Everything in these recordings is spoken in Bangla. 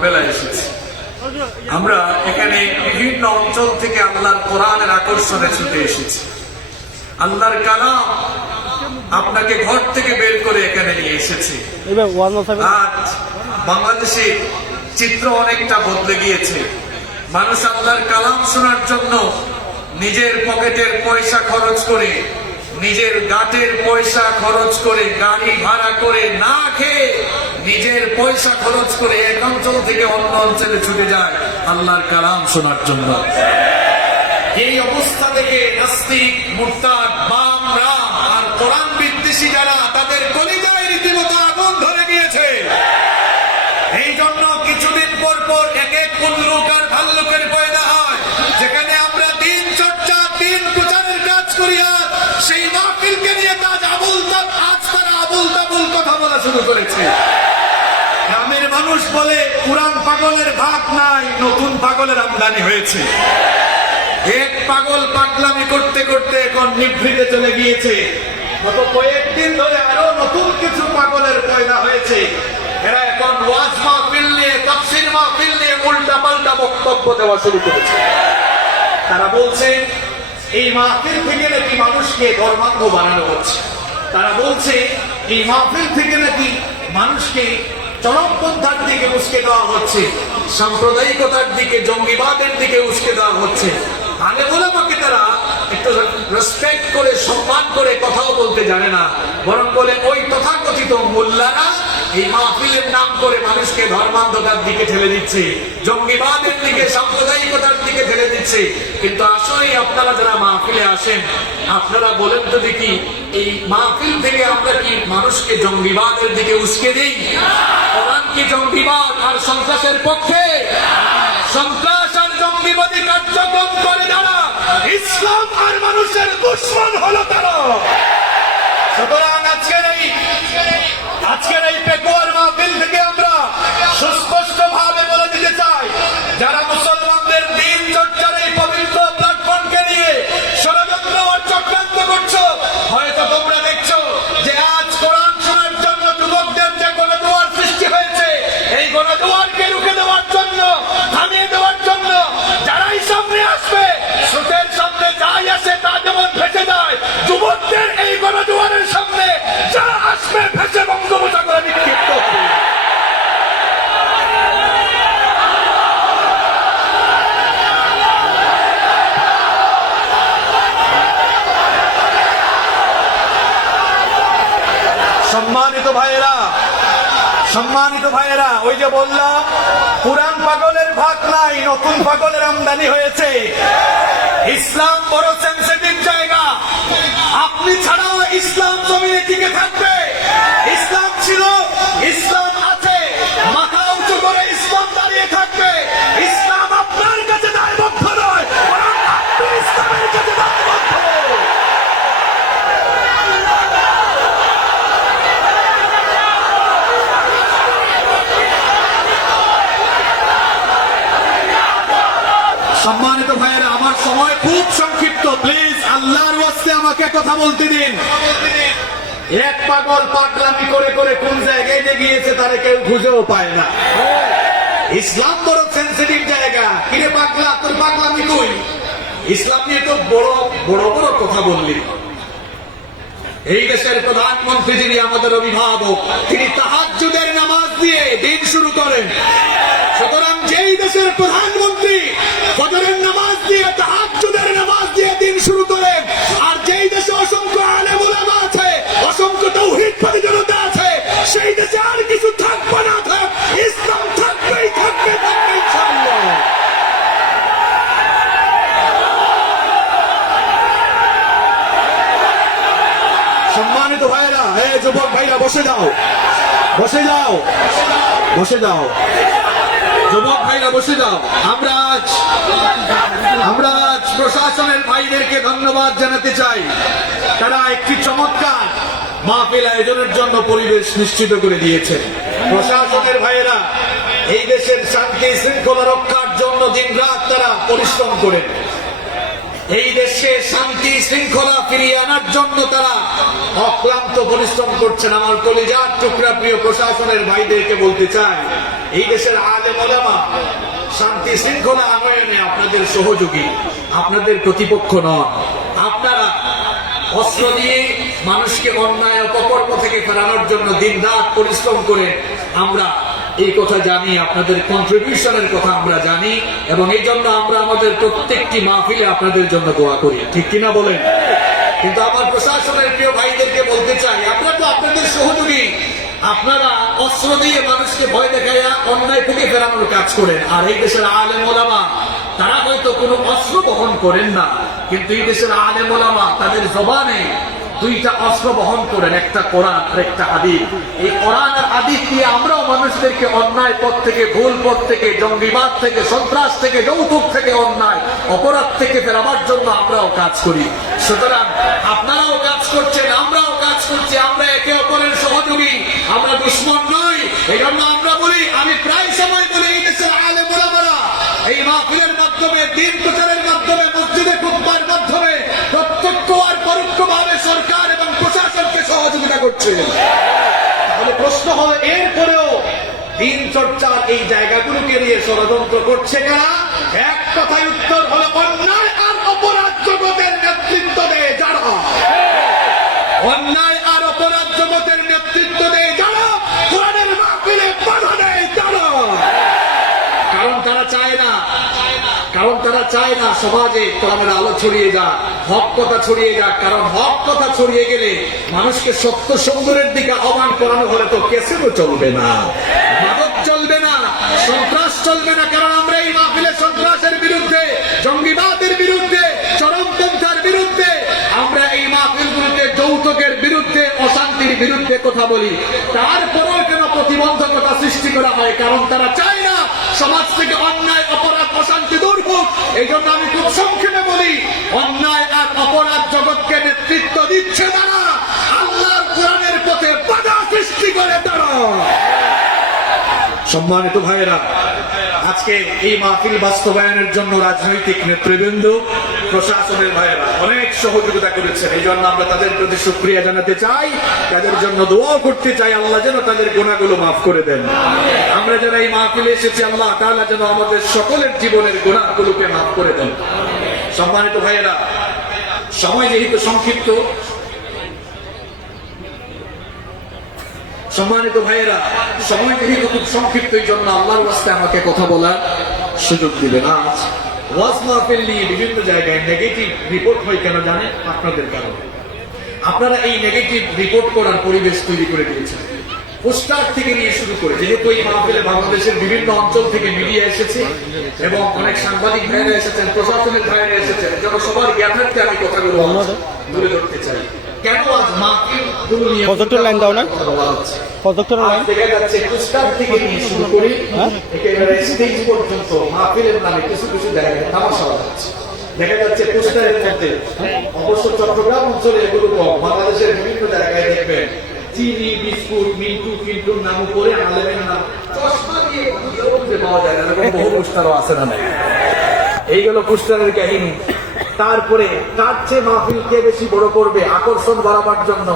কারবালায় এসেছি। আমরা এখানে বিভিন্ন অঞ্চল থেকে আল্লাহর কোরআনের আকর্ষণে ছুটে এসেছি। আল্লাহর কালাম আপনাকে ঘর থেকে বের করে এখানে নিয়ে এসেছি। আজ বাংলাদেশের চিত্র অনেকটা বদলে গিয়েছে। মানুষ আল্লাহর কালাম শোনার জন্য নিজের পকেটের পয়সা খরচ করে, নিজের গাটের পয়সা খরচ করে, গাড়ি ভাড়া করে, না খেয়ে নিজের পয়সা খরচ করে এক অঞ্চল থেকে অন্য অঞ্চলে ছুটে যায় আল্লাহর কালাম শোনার জন্য। এই অবস্থা থেকে নাস্তিক, মুরতাদ, বাম, রাম আর কোরআন বিদ্বেষী যারা, তাদের কলিজায় রীতিমতো আগুন ধরে গিয়েছে। এই জন্য কিছুদিন পর পর এক এক পুল্লুক আর ভাল্লুকের পয়দা হয়, যেখানে আমরা দিন চর্চা, দিন প্রচারের কাজ করি, আর সেই মাহফিলকে নিয়ে তারা আবুল তাবুল কথা বলা শুরু করেছে। গ্রামের মানুষ বলে পুরান পাগলের ভাগ নাই, নতুন পাগলের আমদানি হয়েছে। এক পাগল পাগলামি করতে করতে এখন নিভৃতে চলে গিয়েছে। গত কয়েকদিন ধরে আরো নতুন কিছু পাগলের পয়দা হয়েছে। এরা এখন ওয়াজ মাহফিল নিয়ে, তাফসীর মাহফিল নিয়ে উল্টা পাল্টা বক্তব্য দেওয়া শুরু করেছে। তারা বলছে এই মাহফিল থেকে নাকি মানুষকে ধর্মান্ধ বানানো হচ্ছে। তারা বলছে এই মাহফিল থেকে নাকি মানুষকে চরমপন্থার দিকে উস্কে দেওয়া হচ্ছে, সাম্প্রদায়িকতার দিকে, জঙ্গিবাদের দিকে উস্কে দেওয়া হচ্ছে। আগে ওলামাকে তারা একটু রেসপেক্ট করে, সম্মান করে কথাও বলতে জানে না, বরং বলে ওই তথাকথিত মোল্লারা এই মাহফিলের নাম করে মানুষকে ধর্মান্ধতার দিকে ঠেলে দিচ্ছে, জঙ্গিবাদের দিকে, সাম্প্রদায়িকতার দিকে ঠেলে দিচ্ছে। কিন্তু আসলেই আপনারা যারা মাহফিলে আসেন, আপনারা বলেন তো দেখি, এই মাহফিল থেকে আমরা কি মানুষকে জঙ্গিবাদের দিকে উস্কে দিই? কোরআন কি জঙ্গিবাদ আর সন্ত্রাসের পক্ষে? সন্ত্রাস আর জঙ্গিবাদী কার্যক্রম করে যারা, ইসলাম আর মানুষের দুশমন হলো তারা। সুতরাং আজকের এই পেকুয়ার মাহফিল থেকে আমরা সুস্পষ্ট ভাবে বলে দিতে চাই, যারা মুসলমানদের দিন চর্চার এই পবিত্র প্ল্যাটফর্মকে নিয়ে ষড়যন্ত্র ও চক্রান্ত করছো, হয়তো তোমরা দেখছো যে আজ কোরআন শোনার জন্য যুবকদের যে গণজোয়ার সৃষ্টি হয়েছে, এই গণজোয়ারকে রুখে দেওয়ার জন্য, থামিয়ে দেওয়ার জন্য যারাই সামনে আসবে, স্রোতের সামনে যাই আসে তা যেমন ভেসে যায়, যুবকদের এই গণজোয়ারের সামনে যারা আসবে ভেসে বঙ্গোপসাগরে নিক্ষিপ্ত হবে। সম্মানিত ভাইয়েরা, ওই যে বললাম পুরান পাগলের ভাগ নাই, নতুন পাগলের আমদানি হয়েছে। ইসলাম বড় সেনসিটিভ জায়গা। আপনি ছাড়া ইসলাম জমিনে টিকে থাকবে। ইসলাম ছিল, ইসলাম আছে, মাথা উঁচু করে ইসলাম দাঁড়িয়ে থাকবে। ইসলাম আপনার কাছে দায়বদ্ধ নয়, বরং আপনি ইসলামের কাছে দায়বদ্ধ। সম্মানিত ভাইয়েরা, আমার সময় খুব সংক্ষিপ্ত, প্লিজ আল্লাহর ওয়াস্তে আমাকে কথা বলতে দিন। এক পাগল পাগলামি করে করে কোন জায়গায় যে গিয়েছে তারা কেউ খুঁজেও পায় না। ইসলাম বড় সেনসিটিভ জায়গা। কিরে পাগলা, তোর পাগলামি কই? ইসলাম নিয়ে তো বড় বড় বড় কথা বললি। এই দেশের প্রধানমন্ত্রী যিনি আমাদের অভিভাবক, তিনি তাহাজ্জুদের নামাজ দিয়ে দিন শুরু করেন। সুতরাং যেই দেশের প্রধানমন্ত্রী ফজরের নামাজ দিয়ে, তাহাজ্জুদের নামাজ দিয়ে দিন শুরু করেন, আর যেই দেশে অসংখ্য আলেম উলামা আছে, অসংখ্য তাওহীদবাদী জনতা আছে, সেই দেশে আর কিছু থাকবে না, থাক ইসলাম থাকবেই থাকবে ইনশাআল্লাহ। সম্মানিত ভাইরা, যুবক ভাইরা বসে যাও, বসে যাও, বসে যাও, যুবক ভাইরা বসে যাও। আমরা আজ প্রশাসনের ভাইদেরকে ধন্যবাদ জানাতে চাই। তারা একটি চমৎকার মাহফিল আয়োজনের জন্য পরিবেশ নিশ্চিত করে দিয়েছে। প্রশাসনের ভাইয়েরা এই দেশের শান্তি শৃঙ্খলা রক্ষার জন্য দিন রাত তারা পরিশ্রম করেন। এই দেশে শান্তি শৃঙ্খলা ফিরিয়ে আনার জন্য তারা অক্লান্ত পরিশ্রম করছেন। আমার কলিজার টুকরা প্রিয় প্রশাসনের ভাইদেরকে বলতে চাই, এই দেশের আলেম ওলামা শান্তি শৃঙ্খলা আনয়নে আপনাদের সহযোগী, আপনাদের প্রতিপক্ষ নন। আপনারা অস্ত্র দিয়ে মানুষকে অন্যায় অপকর্ম থেকে ফেরানোর জন্য দিন রাত পরিশ্রম করে আমরা এই কথা জানি, আপনাদের কন্ট্রিবিউশনের কথা আমরা জানি, এবং এই জন্য আমরা আমাদের প্রত্যেকটি মাহফিলে আপনাদের জন্য দোয়া করি, ঠিক কিনা বলেন? কিন্তু আমার প্রশাসনের প্রিয় ভাইদেরকে বলতে চাই, আমরা তো আপনাদের সহযোগী। আপনারা অস্ত্র দিয়ে মানুষকে ভয় দেখাইয়া অন্যায় থেকে ফেরানোর কাজ করেন, আর এই দেশের আলেম ওলামা তারা হয়তো কোনো অস্ত্র বহন করেন না, কিন্তু এই দেশের আলেম ওলামা তাদের জবানে দুইটা অস্ত্র বহন করেন, একটা কোরআন আর একটা হাদিস। এই কোরআন আর হাদিস দিয়ে আমরাও মানুষদেরকে অন্যায় পথ থেকে, ভুল পথ থেকে, জঙ্গিবাদ থেকে, সন্ত্রাস থেকে, যৌতুক থেকে, অন্যায় অপরাধ থেকে ফেরাবার জন্য আমরাও কাজ করি। সুতরাং আপনারাও কাজ করছেন, আমরাও কাজ করছি, আমরা একে অপরের সহযোগী, আমরা দুশ্মন নই। এই জন্য আমরা বলি, আমি প্রায় সময় বলি, এই দেশের আলেম ওলামারা এই মাহফিলের মাধ্যমে, দিন প্রচারের মাধ্যমে, মসজিদে খুতবার মাধ্যমে প্রত্যক্ষ আর পরোক্ষভাবে সরকার এবং প্রশাসনকে সহযোগিতা করছে। তাহলে প্রশ্ন হয়, এরপরেও দিন চর্চার এই জায়গাগুলোকে নিয়ে ষড়যন্ত্র করছে কারা? এক কথায় উত্তর হলো, অন্যায় আর অপরাধ জগতের নেতৃত্ব দেয় যারা, অন্যায় আর অপরাধ জগতের নেতৃত্ব দেয় যারা, কোরআনের মাহফিলে বাধা দেয় যারা। কারণ তারা চায় না সমাজে কোরআনের আলো ছড়িয়ে যাক, হক কথা ছড়িয়ে যাক। কারণ হক কথা ছড়িয়ে গেলে মানুষকে সত্য সুন্দরের দিকে আহ্বান করানো হলে তো কেসেরও চলবে না, মাদক চলবে না, সন্ত্রাস চলবে না। কারণ আমরা এই মাহফিলে সন্ত্রাসের বিরুদ্ধে, জঙ্গিবাদের বিরুদ্ধে, চরমপন্থার বিরুদ্ধে, আমরা এই মাহফিলগুলোতে যৌতুকের বিরুদ্ধে, অশান্তির বিরুদ্ধে কথা বলি। তারপরেও কেন প্রতিবন্ধকতা সৃষ্টি করা হয়? কারণ তারা চায় না সমাজ থেকে অন্যায়, অপরাধ, অশান্তি দূর হোক। এই জন্য আমি খুব সংক্ষেপে বলি, অন্যায় আর অপরাধ জগৎকে নেতৃত্ব দিচ্ছে তারা, আল্লাহর কোরআনের পথে বাধা সৃষ্টি করে তারা। সম্মানিত ভাইয়েরা, আজকে এই মাহফিল বাস্তবায়নের জন্য রাজনৈতিক নেতৃবৃন্দ, প্রশাসনের ভাইয়েরা অনেক সহযোগিতা করেছেন। এই জন্য আমরা তাদের প্রতি শুকরিয়া জানাতে চাই, তাদের জন্য দোয়া করতে চাই, আল্লাহ যেন তাদের গুনাহগুলো মাফ করে দেন। আমরা যারা এই মাহফিলে এসেছি, আল্লাহ তাআলা যেন আমাদের সকলের জীবনের গুনাহগুলোকে মাফ করে দেন। সম্মানিত ভাইয়েরা, সময় যেহেতু সংক্ষিপ্ত, খুব সংক্ষিপ্ত, এই জন্য আল্লাহর ওয়াস্তে আমাকে কথা বলার সুযোগ দিবেন। আজ ওয়াজ মাহফিল নিয়ে বিভিন্ন জায়গায় নেগেটিভ রিপোর্ট হয়, কেন জানেন? আপনাদের কারণে। আপনারা এই নেগেটিভ রিপোর্ট করার পরিবেশ তৈরি করে দিয়েছেন, পোস্টার থেকে নিয়ে শুরু করে। যেহেতু এই মাহফিলে বাংলাদেশের বিভিন্ন অঞ্চল থেকে মিডিয়া এসেছে এবং অনেক সাংবাদিক ভাইরা এসেছেন, প্রশাসনের ভাইরা এসেছেন, যেন সবার জ্ঞানার্থে আমি কথাগুলো তুলে ধরতে চাই। কেন আজ মাহফিল নিয়ে লাইন দাও না, দেখা যাচ্ছে পোস্টার থেকে নিয়ে শুরু করে একেবারে স্টেজ পর্যন্ত মাহফিলের নামে কিছু কিছু জায়গায় তামাশা হচ্ছে। দেখা যাচ্ছে পোস্টারের মধ্যে, অবশ্য চট্টগ্রাম অঞ্চলে এগুলো কম, বাংলাদেশের বিভিন্ন জায়গায় দেখবেন চিনি, বিস্কুট, মিন্টু, ফিন্টুর নাম করে আলেমের নাম চশমা দিয়ে পাওয়া যায় না, এরকম বহু পোস্টারও আছে না। এই গেল পোস্টারের কাহিনী। তারপরে তার চেয়ে মাহফিলকে বেশি বড় করবে, আকর্ষণ বাড়াবার জন্য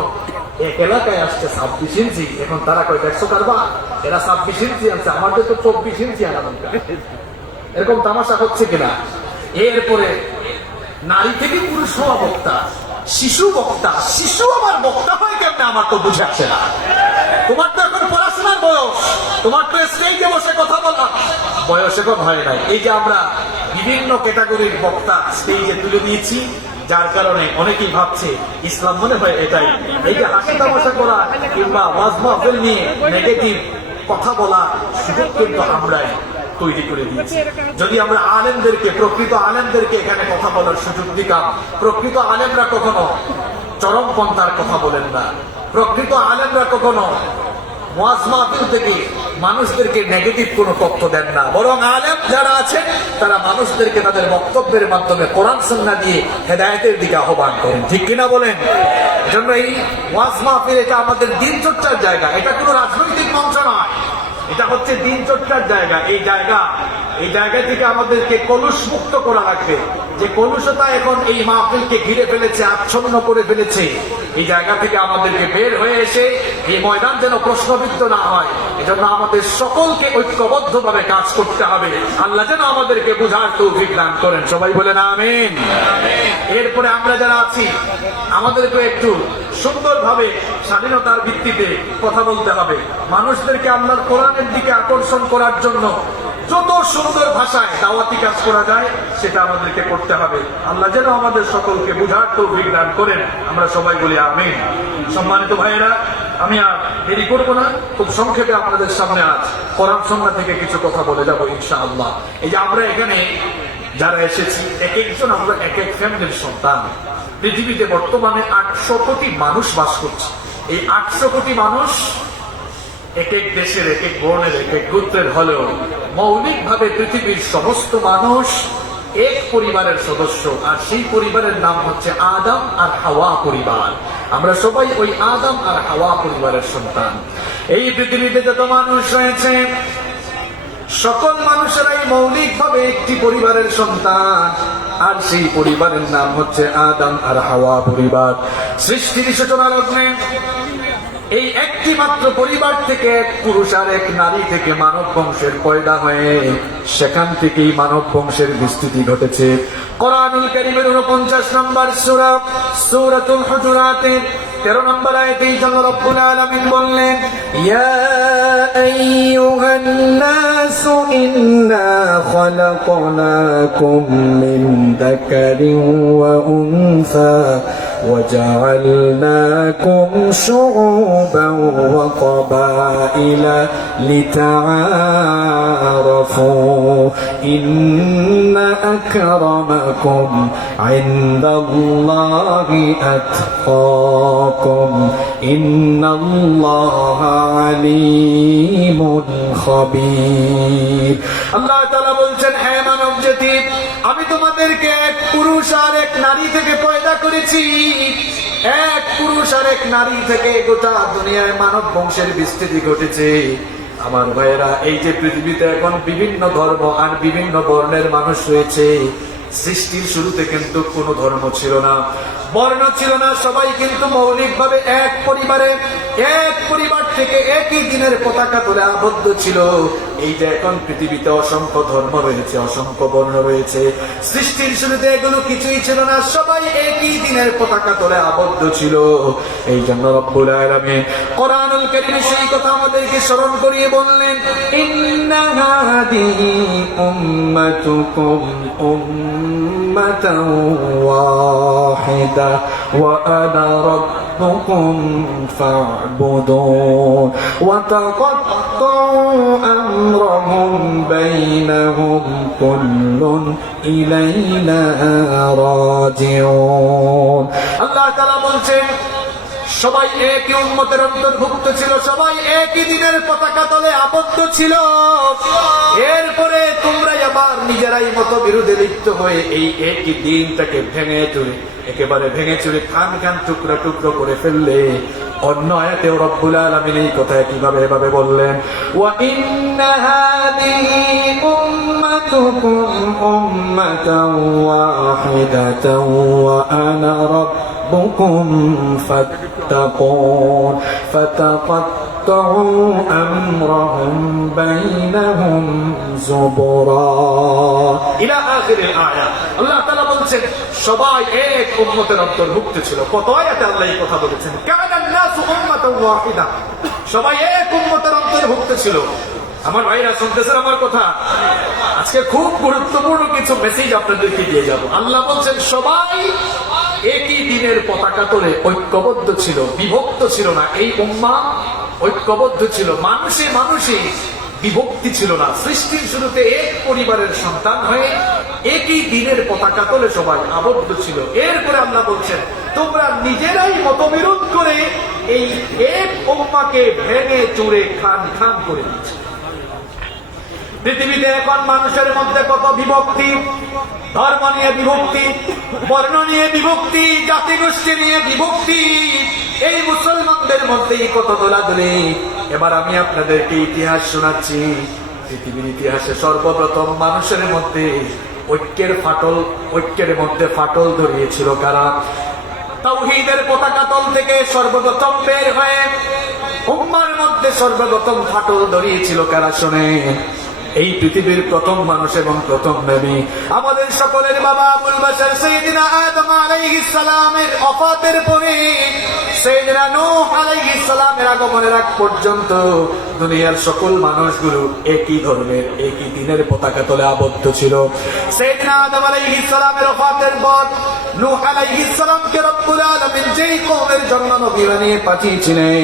এক এলাকায় আসছে 26 ইঞ্চি। এখন তারা কয়, দেখছো কারবা, এরা 26 ইঞ্চি আনছে, আমাদের তো 24 ইঞ্চি আনালাম। এরকম তামাশা হচ্ছে কিনা? এরপরে নারী থেকে পুরুষ হওয়া বক্তা, শিশু বক্তা। শিশু আমার বক্তা হয় কেমনে, আমার তো বুঝে আসে না। তোমার তো এখন পড়াশোনার বয়স, তোমার তো স্টেজে বসে কথা বলা বয়স এখন হয় নাই। এই যে আমরা বিভিন্ন ক্যাটাগরির বক্তা স্টেজে তুলে দিয়েছি, যার কারণে অনেকেই ভাবছে ইসলাম মনে হয় এটাই। এই যে হাসি তামাশা করা কিংবা ওয়াজ মাহফিল নিয়ে নেগেটিভ কথা বলা সুযোগ কিন্তু আমরাই তৈরি করে দিয়েছি। যদি আমরা আলেমদেরকে, প্রকৃত আলেমদেরকে এখানে কথা বলার সুযোগ দিতাম, প্রকৃত আলেমরা কখনো চরমপন্থার কথা বলেন না, প্রকৃত আলেমরা কখনো ওয়াজ মাহফিল থেকে মানুষদেরকে নেগেটিভ কোনো তথ্য দেন না, বরং আলেম যারা আছেন তারা মানুষদেরকে তাদের বক্তব্যের মাধ্যমে কোরআন সুন্নাহ দিয়ে হেদায়েতের দিকে আহ্বান করেন, ঠিক কিনা বলেন? এজন্য এই ওয়াজ মাহফিল এটা আমাদের দিন চর্চার জায়গা, এটা কোনো রাজনৈতিক মঞ্চ নয়, এটা হচ্ছে দিন চর্চার জায়গা। এই জায়গা এই জায়গা থেকে আমাদেরকে কলুষ মুক্ত করা লাগবে। যে কলুষতা এখন এই মাহফিলকে ঘিরে ফেলেছে, আচ্ছন্ন করে ফেলেছে, এই জায়গা থেকে আমাদেরকে বের হয়ে এসে এই ময়দান যেন প্রশ্নবিদ্ধ না হয়, এজন্য আমাদের সকলকে ঐক্যবদ্ধভাবে কাজ করতে হবে। আল্লাহ যেন আমাদেরকে বুঝার তৌফিক দান করেন, সবাই বলেন আমিন। এরপরে আমরা যারা আছি আমাদেরকে একটু সুন্দরভাবে স্বাধীনতার ভিত্তিতে কথা বলতে হবে। মানুষদেরকে আল্লাহর কোরআনের দিকে আকর্ষণ করার জন্য যত সুন্দর ভাষায় দাওয়াতি কাজ করা যায় সেটা আমাদেরকে করতে হবে। আল্লাহ যেন আমাদের সকলকে বুঝার তৌফিক দান করেন, আমরা সবাই বলি আমিন। সম্মানিত ভাইয়েরা, আমি আর দেরি করবো না, খুব সংক্ষেপে আপনাদের সামনে আজ কোরআন সুন্নাহ থেকে কিছু কথা বলে যাবো ইনশাআল্লাহ। এই যে আমরা এখানে যারা এসেছি, এক একজন আমরা এক এক ফ্যামিলির সন্তান। পৃথিবীতে বর্তমানে 800 কোটি মানুষ বাস করছে। এই 800 কোটি মানুষ এক এক দেশের, এক এক বর্ণের, এক এক গোত্রের হলেও মৌলিকভাবে পৃথিবীর সমস্ত মানুষ এক পরিবারের সদস্য, আর সেই পরিবারের নাম হচ্ছে আদম আর হাওয়া পরিবার। আমরা সবাই ওই আদম আর হাওয়া পরিবারের সন্তান। এই পৃথিবীতে যত মানুষ রয়েছে সকল মানুষেরাই মৌলিকভাবে একটি পরিবারের সন্তান, আর সেই পরিবারের নাম হচ্ছে আদম আর হাওয়া পরিবার। সৃষ্টির সূচনা লগ্নে এই একটি মাত্র পরিবার থেকে এক পুরুষ আর এক নারী থেকে মানব বংশের পয়দা হয়ে সেখান থেকেই মানব বংশের বিস্তৃতি ঘটেছে। কোরআনুল কারীমের 49 নম্বর সূরা সূরাতুল হুজুরাতের 13 নম্বর আয়াতেই জন্য রব্বুল আলামিন বললেন, ইয়া আইয়ুহান নাসু ইন্না খালাকনাকুম মিন যাকারিন ওয়া উনসা وجعلناكم شعوبا وقبائل لتعارفوا إن أكرمكم عند الله أتقاكم إن الله عليم خبير। আল্লাহ তাআলা বলছেন, হে মানব জাতি, আমি তোমাদেরকে এক পুরুষ আর এক নারী থেকে পয়দা করেছি। এক পুরুষ আর এক নারী থেকে গোটা দুনিয়ায় মানব বংশের বিস্তৃতি ঘটেছে। আমার ভাইয়েরা, এই যে পৃথিবীতে এখন বিভিন্ন ধর্ম আর বিভিন্ন বর্ণের মানুষ রয়েছে, সৃষ্টির শুরুতে কিন্তু কোনো ধর্ম ছিল না, বর্ণ ছিল না, সবাই কিন্তু মৌলিকভাবে এক পরিবারে, এক পরিবার থেকে একই দিনের পতাকা তুলে আবদ্ধ ছিল। এই যে এখন পৃথিবীতে অসংখ্য ধর্ম রয়েছে, অসংখ্য বর্ণ রয়েছে, সৃষ্টির শুরুতে এগুলো কিছুই ছিল না, সবাই একই দিনের পতাকা তুলে আবদ্ধ ছিল। এই জন্য রব্বুল আলামিন কোরআনুল কারীমে সেই কথা আমাদেরকে স্মরণ করিয়ে বললেন, ইন্না হাদিহি উম্মাতুকুম উম্মাতাও ওয়াহিদা ওয়া আনা রাব্বুকুম ফা'বুদুন ওয়া তাকাত্তাউ আমরাহুম বাইনাহুম কুল্লুন ইলাইনা রাজিউন। আল্লাহ তাআলা বলছেন, সবাই একই উম্মতের অন্তর্ভুক্ত ছিল, সবাই একই দিনের পতাকা তলে আবদ্ধ ছিল। এরপরে তোমরা আবার নিজেরাই মতবিরোধে লিপ্ত হয়ে এই একই দিনটাকে ভেঙে চুরে, একেবারে ভেঙে চুরে খান খান টুকরা টুকরো করে ফেললে। অন্য আয়াতেও রব্বুল আলামিন এই কথা কিভাবে এভাবে বললেন, ওয়া ইন্না হাদিহি উম্মাতুকুম উম্মাতাও ওয়াহিদাতাও ওয়া আনা ربكم فاتقون فتقطعوا أمرهم بينهم زبرا إلى آخر الآية। আল্লাহ তাআলা বলছেন সবাই এক উম্মতের অন্তর্ভুক্ত ছিল। কত আয়াতে আল্লাহ এই কথা বলেছেন, কানান নাসু উম্মাতাও ওয়াহিদা, সবাই এক উম্মতের অন্তর্ভুক্ত ছিল। আমার ভাইরা শুনতেছেন আমার কথা? আজকে খুব গুরুত্বপূর্ণ কিছু মেসেজ আপনাদেরকে দিয়ে যাব। আল্লাহ বলছেন সবাই একই দিনের পতাকা তোলে ঐক্যবদ্ধ ছিল, বিভক্ত ছিল না। এই উম্মাহ ঐক্যবদ্ধ ছিল, মানুষে মানুষে বিভক্তি ছিল না। সৃষ্টির শুরুতে এক পরিবারের সন্তান হয়ে একই দিনের পতাকা তোলে সবাই আবদ্ধ ছিল। এরপরে আল্লাহ বলছেন, তোমরা নিজেরাই মতবিরোধ করে এই এক উম্মাহকে ভেঙে চুরে খান খান করে দিচ্ছ। পৃথিবীতে এখন মানুষের মধ্যে কত বিভক্তি, ধর্ম নিয়ে বিভক্তি, বর্ণ নিয়ে বিভক্তি, জাতিগোষ্ঠী নিয়ে বিভক্তি, এই মুসলমানদের মধ্যেই কত দোলাদুলি। এবার আমি আপনাদেরকে ইতিহাস শোনাচ্ছি। পৃথিবীর ইতিহাসে সর্বপ্রথম মানুষের মধ্যে ঐক্যের মধ্যে ফাটল ধরিয়েছিল কারা? তাওহীদের পতাকা তল থেকে সর্বপ্রথম বের হয়ে উম্মার মধ্যে সর্বপ্রথম ফাটল ধরিয়েছিল কারা? শোনেন, এই পৃথিবীর প্রথম মানুষ এবং প্রথম নবী আমাদের সকলের বাবা আবুল বাশার সাইয়্যিদিনা আদম আলাইহিস সালামের ওফাতের পরে সাইয়্যিদিনা নূহ আলাইহিস সালামের আগমনের আগ পর্যন্ত দুনিয়ার সকল মানুষগুলো একই ধর্মের একই দিনের পতাকা তলে আবদ্ধ ছিল। সাইয়্যিদিনা আদম আলাইহিস সালামের ওফাতের পর নূহ আলাইহিস সালামকে রব্বুল আলামিন যেই কওমের জন্য নবী বানিয়ে পাঠিয়েছিলেন,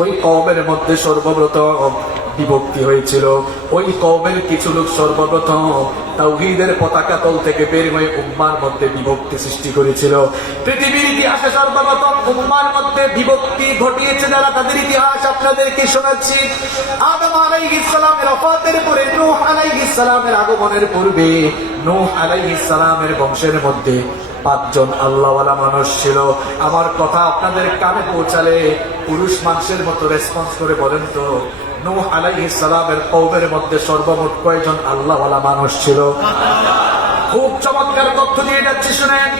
ওই কওমের মধ্যে সর্বপ্রথম বিভক্তি হয়েছিল। ওই কওমের কিছু লোক সর্বপ্রথম তাওহীদের পতাকা তল থেকে বের হয়ে উম্মার মধ্যে বিভক্তি সৃষ্টি করেছিল। পৃথিবীর ইতিহাসে সর্বপ্রথম উম্মার মধ্যে বিভক্তি ঘটিয়েছে যারা, তাদের ইতিহাস আপনাদেরকে শোনাচ্ছি। আদম আলাইহিস সালামের ওফাতের পরে নূহ আলাইহিস সালামের আগমনের পূর্বে নূহ আলাইহিস সালামের বংশের মধ্যে 5 জন আল্লাহওয়ালা মানুষ ছিল। আমার কথা আপনাদের কানে পৌঁছালে পুরুষ মানুষের মতো রেসপন্স করে বলেন তো, নূহ আলাইহিস সালামের কওমের মধ্যে সর্বমোট কয়জন আল্লাহওয়ালা মানুষ ছিল? খুব চমৎকার তথ্য দিয়ে যাচ্ছি, শুনেন।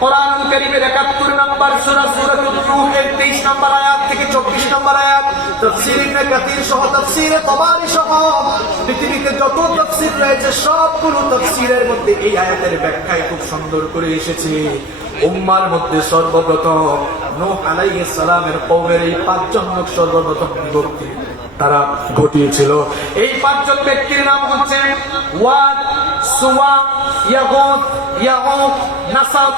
কোরআনুল কারীমের 71 নম্বর সূরা সূরাতুন নূহের 23 নম্বর আয়াত থেকে 24 নম্বর আয়াত, তাফসীর ইবনে কাসীর সহ তাফসীরে তাবারী সহ পৃথিবীতে যত তাফসীর রয়েছে সবগুলো তাফসীরের মধ্যে এই আয়াতের ব্যাখ্যায় খুব সুন্দর করে এসেছে। উম্মার মধ্যে সর্বপ্রথম নূহ আলাইহিস সালামের কওমের এই 5 জন লোক সর্বপ্রথম বিভক্তি তারা ঘটিয়েছিল। এই 5 জন ব্যক্তির নাম হচ্ছে ওয়াদ, সুওয়া, ইয়াগুত, ইয়াউক, নাসাব।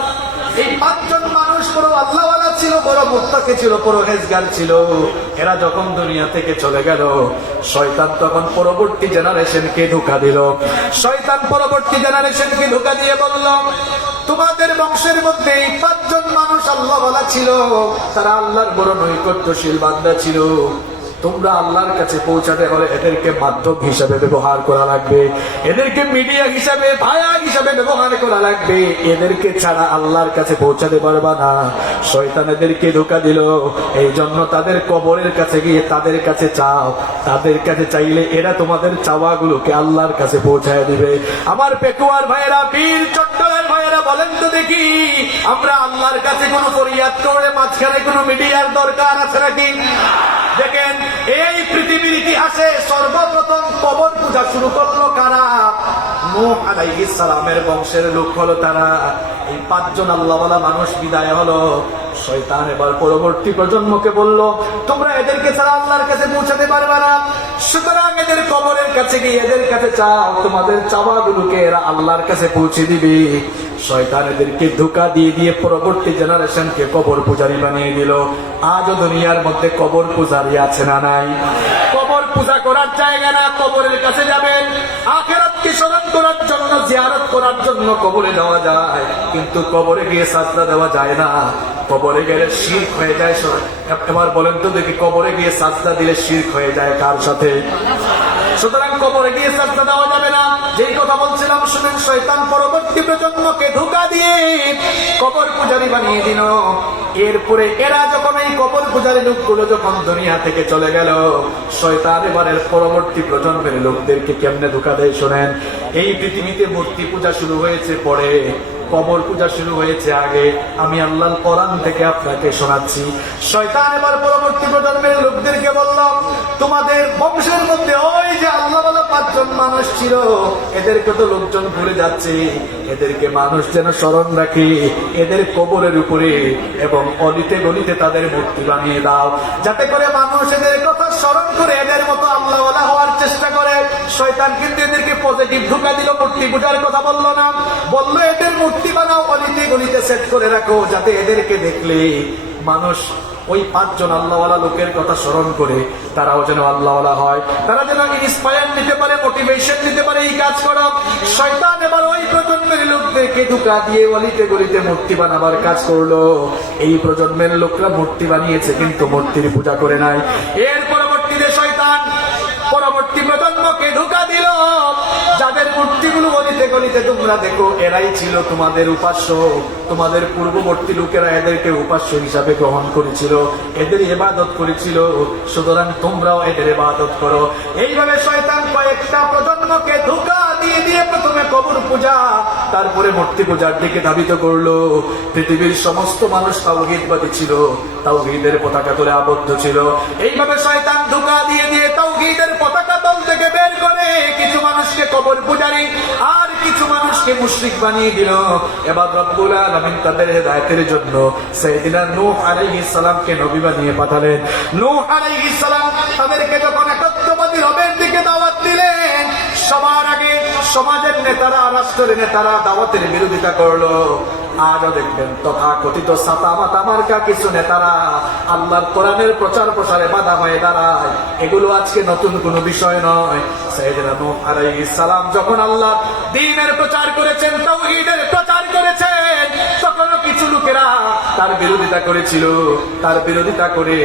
এই 5 জন মানুষ বড় আল্লাহওয়ালা ছিল, বড় মুত্তাকি ছিল, পরহেজগার ছিল। এরা যখন দুনিয়া থেকে চলে গেল, শয়তান তখন পরবর্তী জেনারেশনকে ধোঁকা দিল। শয়তান পরবর্তী জেনারেশনকে ধোঁকা দিয়ে বলল, তোমাদের বংশের মধ্যে এই 5 জন মানুষ আল্লাহওয়ালা ছিল, তারা আল্লাহর বড় নৈকট্যশীল বান্দা ছিল। তোমরা আল্লাহর কাছে পৌঁছাতে হলে এদেরকে মাধ্যম হিসাবে ব্যবহার করা লাগবে, এদেরকে মিডিয়া হিসাবে, ভায়া হিসাবে ব্যবহার করা লাগবে। এদেরকে ছাড়া আল্লাহর কাছে পৌঁছাতে পারবা না। শয়তান এদেরকে ধোঁকা দিল। এই জন্য তাদের কবরের কাছে গিয়ে তাদের কাছে চাও, তাদের কাছে চাইলে এরা তোমাদের চাওয়াগুলোকে আল্লাহর কাছে পৌঁছায় দিবে। আমার পেকুয়ার ভাইয়েরা, বীর চট্টলের ভাইয়েরা, বলেন তো দেখি, আমরা আল্লাহর কাছে কোনো ফরিয়াদ করে মাঝখানে কোনো মিডিয়ার দরকার আছে নাকি? দেখেন, এই পৃথিবীর ইতিহাসে সর্বপ্রথম কবর পূজা শুরু করলো কারা? নূহ আলাইহিস সালামের বংশের লোক হলো তারা। এই 5 জন আল্লাহওয়ালা মানুষ বিদায় হলো। শয়তান এবার পরবর্তী প্রজন্মকে বলল, তোমরা এদেরকে ছাড়া আল্লাহর কাছে পৌঁছাতে পারবে না, সুতরাং এদের কবরের কাছে গিয়ে এদের কাছে চাও, তোমাদের চাওয়াগুলোকে এরা আল্লাহর কাছে পৌঁছে দিবে। শয়তান এদেরকে ধোঁকা দিয়ে দিয়ে পরবর্তী জেনারেশনকে কবর পূজারী বানিয়ে দিল। আজও দুনিয়ার মধ্যে কবর পূজারী আছে না নাই? কবর পূজা করার জায়গা না, কবরের কাছে যাবেন আখিরাতকে স্মরণ করার জন্য, জিয়ারত করার জন্য কবরে যাওয়া যায়, কিন্তু কবরে গিয়ে সাজদা দেওয়া যায় না। কবরে গেলে শিরক হয়ে যায়। এবার বলেন তো দেখি, কবরে গিয়ে সাজদা দিলে শিরক হয়ে যায় কার সাথে? সুতরাং কবরে গিয়ে সাজদা দেওয়া যাবে না। যেই কথা বলছিলাম শুনেন, শয়তান পরবর্তী প্রজন্মকে ধোঁকা দিয়ে কবর পূজারী বানিয়ে দিল। এরপরে এরা যখন এই কবর পূজারী লোকগুলো যখন দুনিয়া থেকে চলে গেল, শয়তান এবারের পরবর্তী প্রজন্মের লোকদেরকে কেমনে ধোঁকা দেয় শোনেন। এই পৃথিবীতে মূর্তি পূজা শুরু হয়েছে পরে, কবর পূজা শুরু হয়েছে আগে। আমি আল্লাহর কোরআন থেকে আপনাকে শোনাচ্ছি। শয়তান এবার পরবর্তী প্রজন্মের লোকদেরকে বলল, তোমাদের বংশের মধ্যে ওই যে আল্লাহওয়ালা 5 জন মানুষ ছিল, এদেরকে তো লোকজন ভুলে যাচ্ছে, এদেরকে মানুষ যেন স্মরণ রাখে। এদের কবরের উপরে এবং অলিতে গলিতে তাদের মূর্তি বানিয়ে দাও, যাতে করে মানুষ এদের কথা স্মরণ করে এদের মতো আল্লাহওয়ালা হওয়ার চেষ্টা করে। শয়তান কিন্তু এদেরকে পজিটিভ ধোঁকা দিল, মূর্তি পূজার কথা বললো না, বললো এদের মূর্তি বানাও, অলিতে গলিতে সেট করে রাখো, যাতে এদেরকে দেখলে মানুষ ওই 5 জন আল্লাহওয়ালা লোকের কথা স্মরণ করে তারাও যেন আল্লাহওয়ালা হয়, তারা যেন ইন্সপায়ার নিতে পারে, মোটিভেশন নিতে পারে এই কাজ করো। শয়তান এবার ওই প্রজন্মের লোকদেরকে ধোঁকা দিয়ে অলিতে গলিতে মূর্তি বানাবার কাজ করলো। এই প্রজন্মের লোকরা মূর্তি বানিয়েছে কিন্তু মূর্তির পূজা করে নাই। এর পরবর্তীতে শয়তান পরবর্তী প্রজন্মকে ধোঁকা দিল, যাদের মূর্তিগুলো গলিতে গলিতে তোমরা দেখো, এরাই ছিল তোমাদের উপাস্য। তোমাদের পূর্ববর্তী লোকেরা এদেরকে উপাস্য হিসাবে গ্রহণ করেছিল, এদের ইবাদত করেছিল, সুতরাং তোমরাও এদের ইবাদত করো। এইভাবে শয়তান কয়েকটা প্রজন্মকে ধোঁকা দিয়ে দিয়ে প্রথমে কবর পূজা, তারপরে মূর্তি পূজার দিকে ধাবিত করলো। পৃথিবীর সমস্ত মানুষ তাওহীদবাদী ছিল, তাওহীদের পতাকা ধরে আবদ্ধ ছিল। এইভাবে শয়তান ধোঁকা দিয়ে দিয়ে তাওহীদের পতাকা তল থেকে বের করে কিছু মানুষকে কবর পূজারী আর কিছু মানুষকে মুশরিক বানিয়ে দিল। এবার রব্বুল আলামিন তাদের হেদায়েতের জন্য সাইয়েদনা নূহ আলাইহিস সালামকে নবী বানিয়ে পাঠালেন। নূহ আলাইহিস সালাম তাদেরকে যখন একত্ববাদী রবের দিকে দাওয়াত দিলেন, সবার আগে সমাজের নেতারা, রাষ্ট্রের নেতারা দাওয়াতের বিরোধিতা করলো। আজও দেখবেন তথাকথিত সাতা মাতা মার্কা কিছু নেতারা আল্লাহর কোরআনের প্রচার প্রসারে বাধা হয়ে দাঁড়ায়। এগুলো আজকে নতুন কোনো বিষয় নয়। সাইয়েদনা নূহ আলাইহিস সালাম যখন আল্লাহ দ্বীনের প্রচার করেছেন, তাওহীদের প্রচার করেছেন, তখনও কিছু লোকেরা তার বিরোধিতা করেছিল। তার বিরোধিতা করে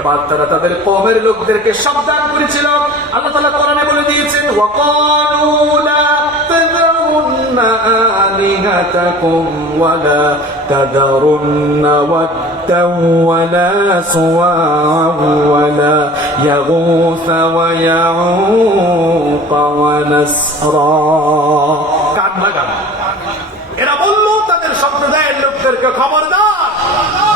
এবার তারা তাদের কওমের লোকদেরকে সাবধান করেছিল। আল্লাহ তাআলা কোরআনে বলে দিয়েছেন, ওয়াকালু লা তাযরুন্না আলিহাতাকুম ওয়া লা তাযরুন্না ওয়াদ্দান ওয়া লা সুওয়া'আন ওয়া লা ইয়াগুসা ওয়া ইয়াউকা ওয়া নাসরা। কান লাগান। এরা বলল তাদের সম্প্রদায়ের লোকদেরকে, খবরদার,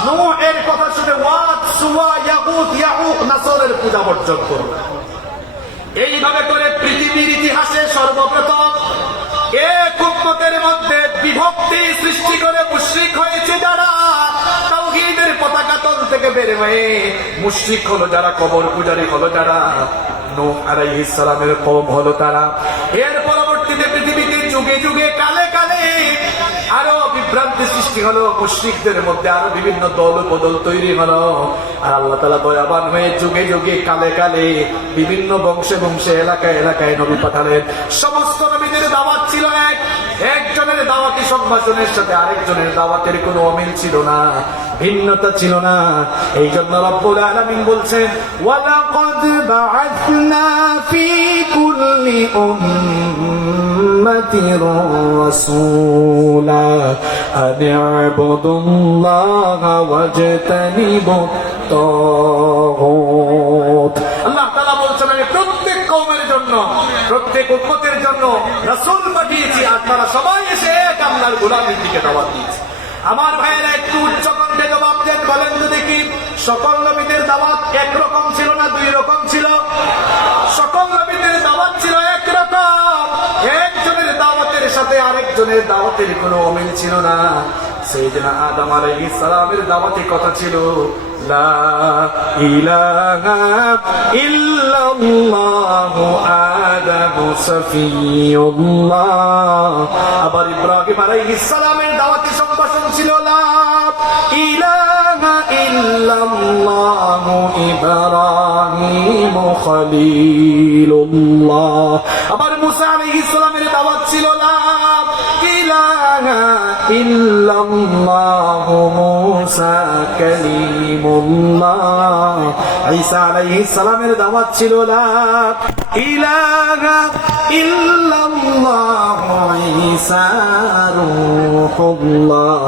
নূহ এর কথা শুনে ওয়াদ, সুওয়া, ইয়াগুত, ইয়াউক, নাসরের পূজা বর্জন করো। এইভাবে করে পৃথিবীর ইতিহাসে সর্বপ্রথম এক উম্মতের মধ্যে বিভক্তি সৃষ্টি করে মুশরিক হয়েছে যারা, তাওহীদের পতাকা তল থেকে বের হয়ে মুশরিক হলো যারা, কবর পূজারী হলো যারা, নূহ আলাইহিস সালামের কওম হলো তারা। এর পরবর্তীতে পৃথিবীতে যুগে যুগে কালে কালে আরো বিভ্রান্তি সৃষ্টি হলো, মুশরিকদের মধ্যে আরো বিভিন্ন দল উপদল তৈরি হলো। আর আল্লাহ তাআলা দয়াবান হয়ে যুগে যুগে কালে কালে বিভিন্ন বংশে বংশে এলাকায় এলাকায় নবী পাঠালেন। সমস্ত নবীদের দাওয়াত ছিল এক, একজনের দাওয়াতি সম্ভাষণের সাথে আরেকজনের দাওয়াতের কোনো অমিল ছিল না, ভিন্নতা ছিল না। এই জন্য রব্বুল আলামিন বলছেন, ওয়ালাকাদ বা'আথনা ফি কুল্লি উম্মাতির রাসূলা আন ই'বুদুল্লাহা ওয়াজতানিবুত তাগুত। আল্লাহ তাআলা বলছেন, আমি প্রত্যেক কওমের জন্য, প্রত্যেক উম্মতের জন্য রাসূল পাঠিয়েছি, আর তারা সবাই এসে এক আল্লাহর গোলামীর দিকে দাওয়াত দিয়েছে। আমার ভাইয়েরা একটু উচ্চ কণ্ঠে জবাব দেন, বলেন তো দেখি, সকল নবীদের দাওয়াত একরকম ছিল না দুই রকম ছিল? সকল নবীদের দাওয়াত ছিল একরকম, একজনের দাওয়াতের সাথে আরেকজনের দাওয়াতের কোনো অমিল ছিল না। সাইয়েদনা আদম আলাইহিস সালামের দাওয়াতে কথা ছিল, লা ইলাহা ইল্লাল্লাহু আদামু সফিয়ুল্লাহ। আবার ইব্রাহিম আলাইহিস সালামের দাওয়াতে সম্ভাষণ ছিল, লা ইলাহা ইল্লাল্লাহু ইব্রাহিম খলিলুল্লাহ। আবার মুসা আলাইহিস সালামের দাওয়াত ছিল, লা ইলাহা ইল্লাল্লাহু মুসা কালিমুল্লাহ। ঈসা আলাইহিস সালামের দাওয়াত ছিল, লা ইলাহা ইল্লাল্লাহু ঈসা রূহুল্লাহ।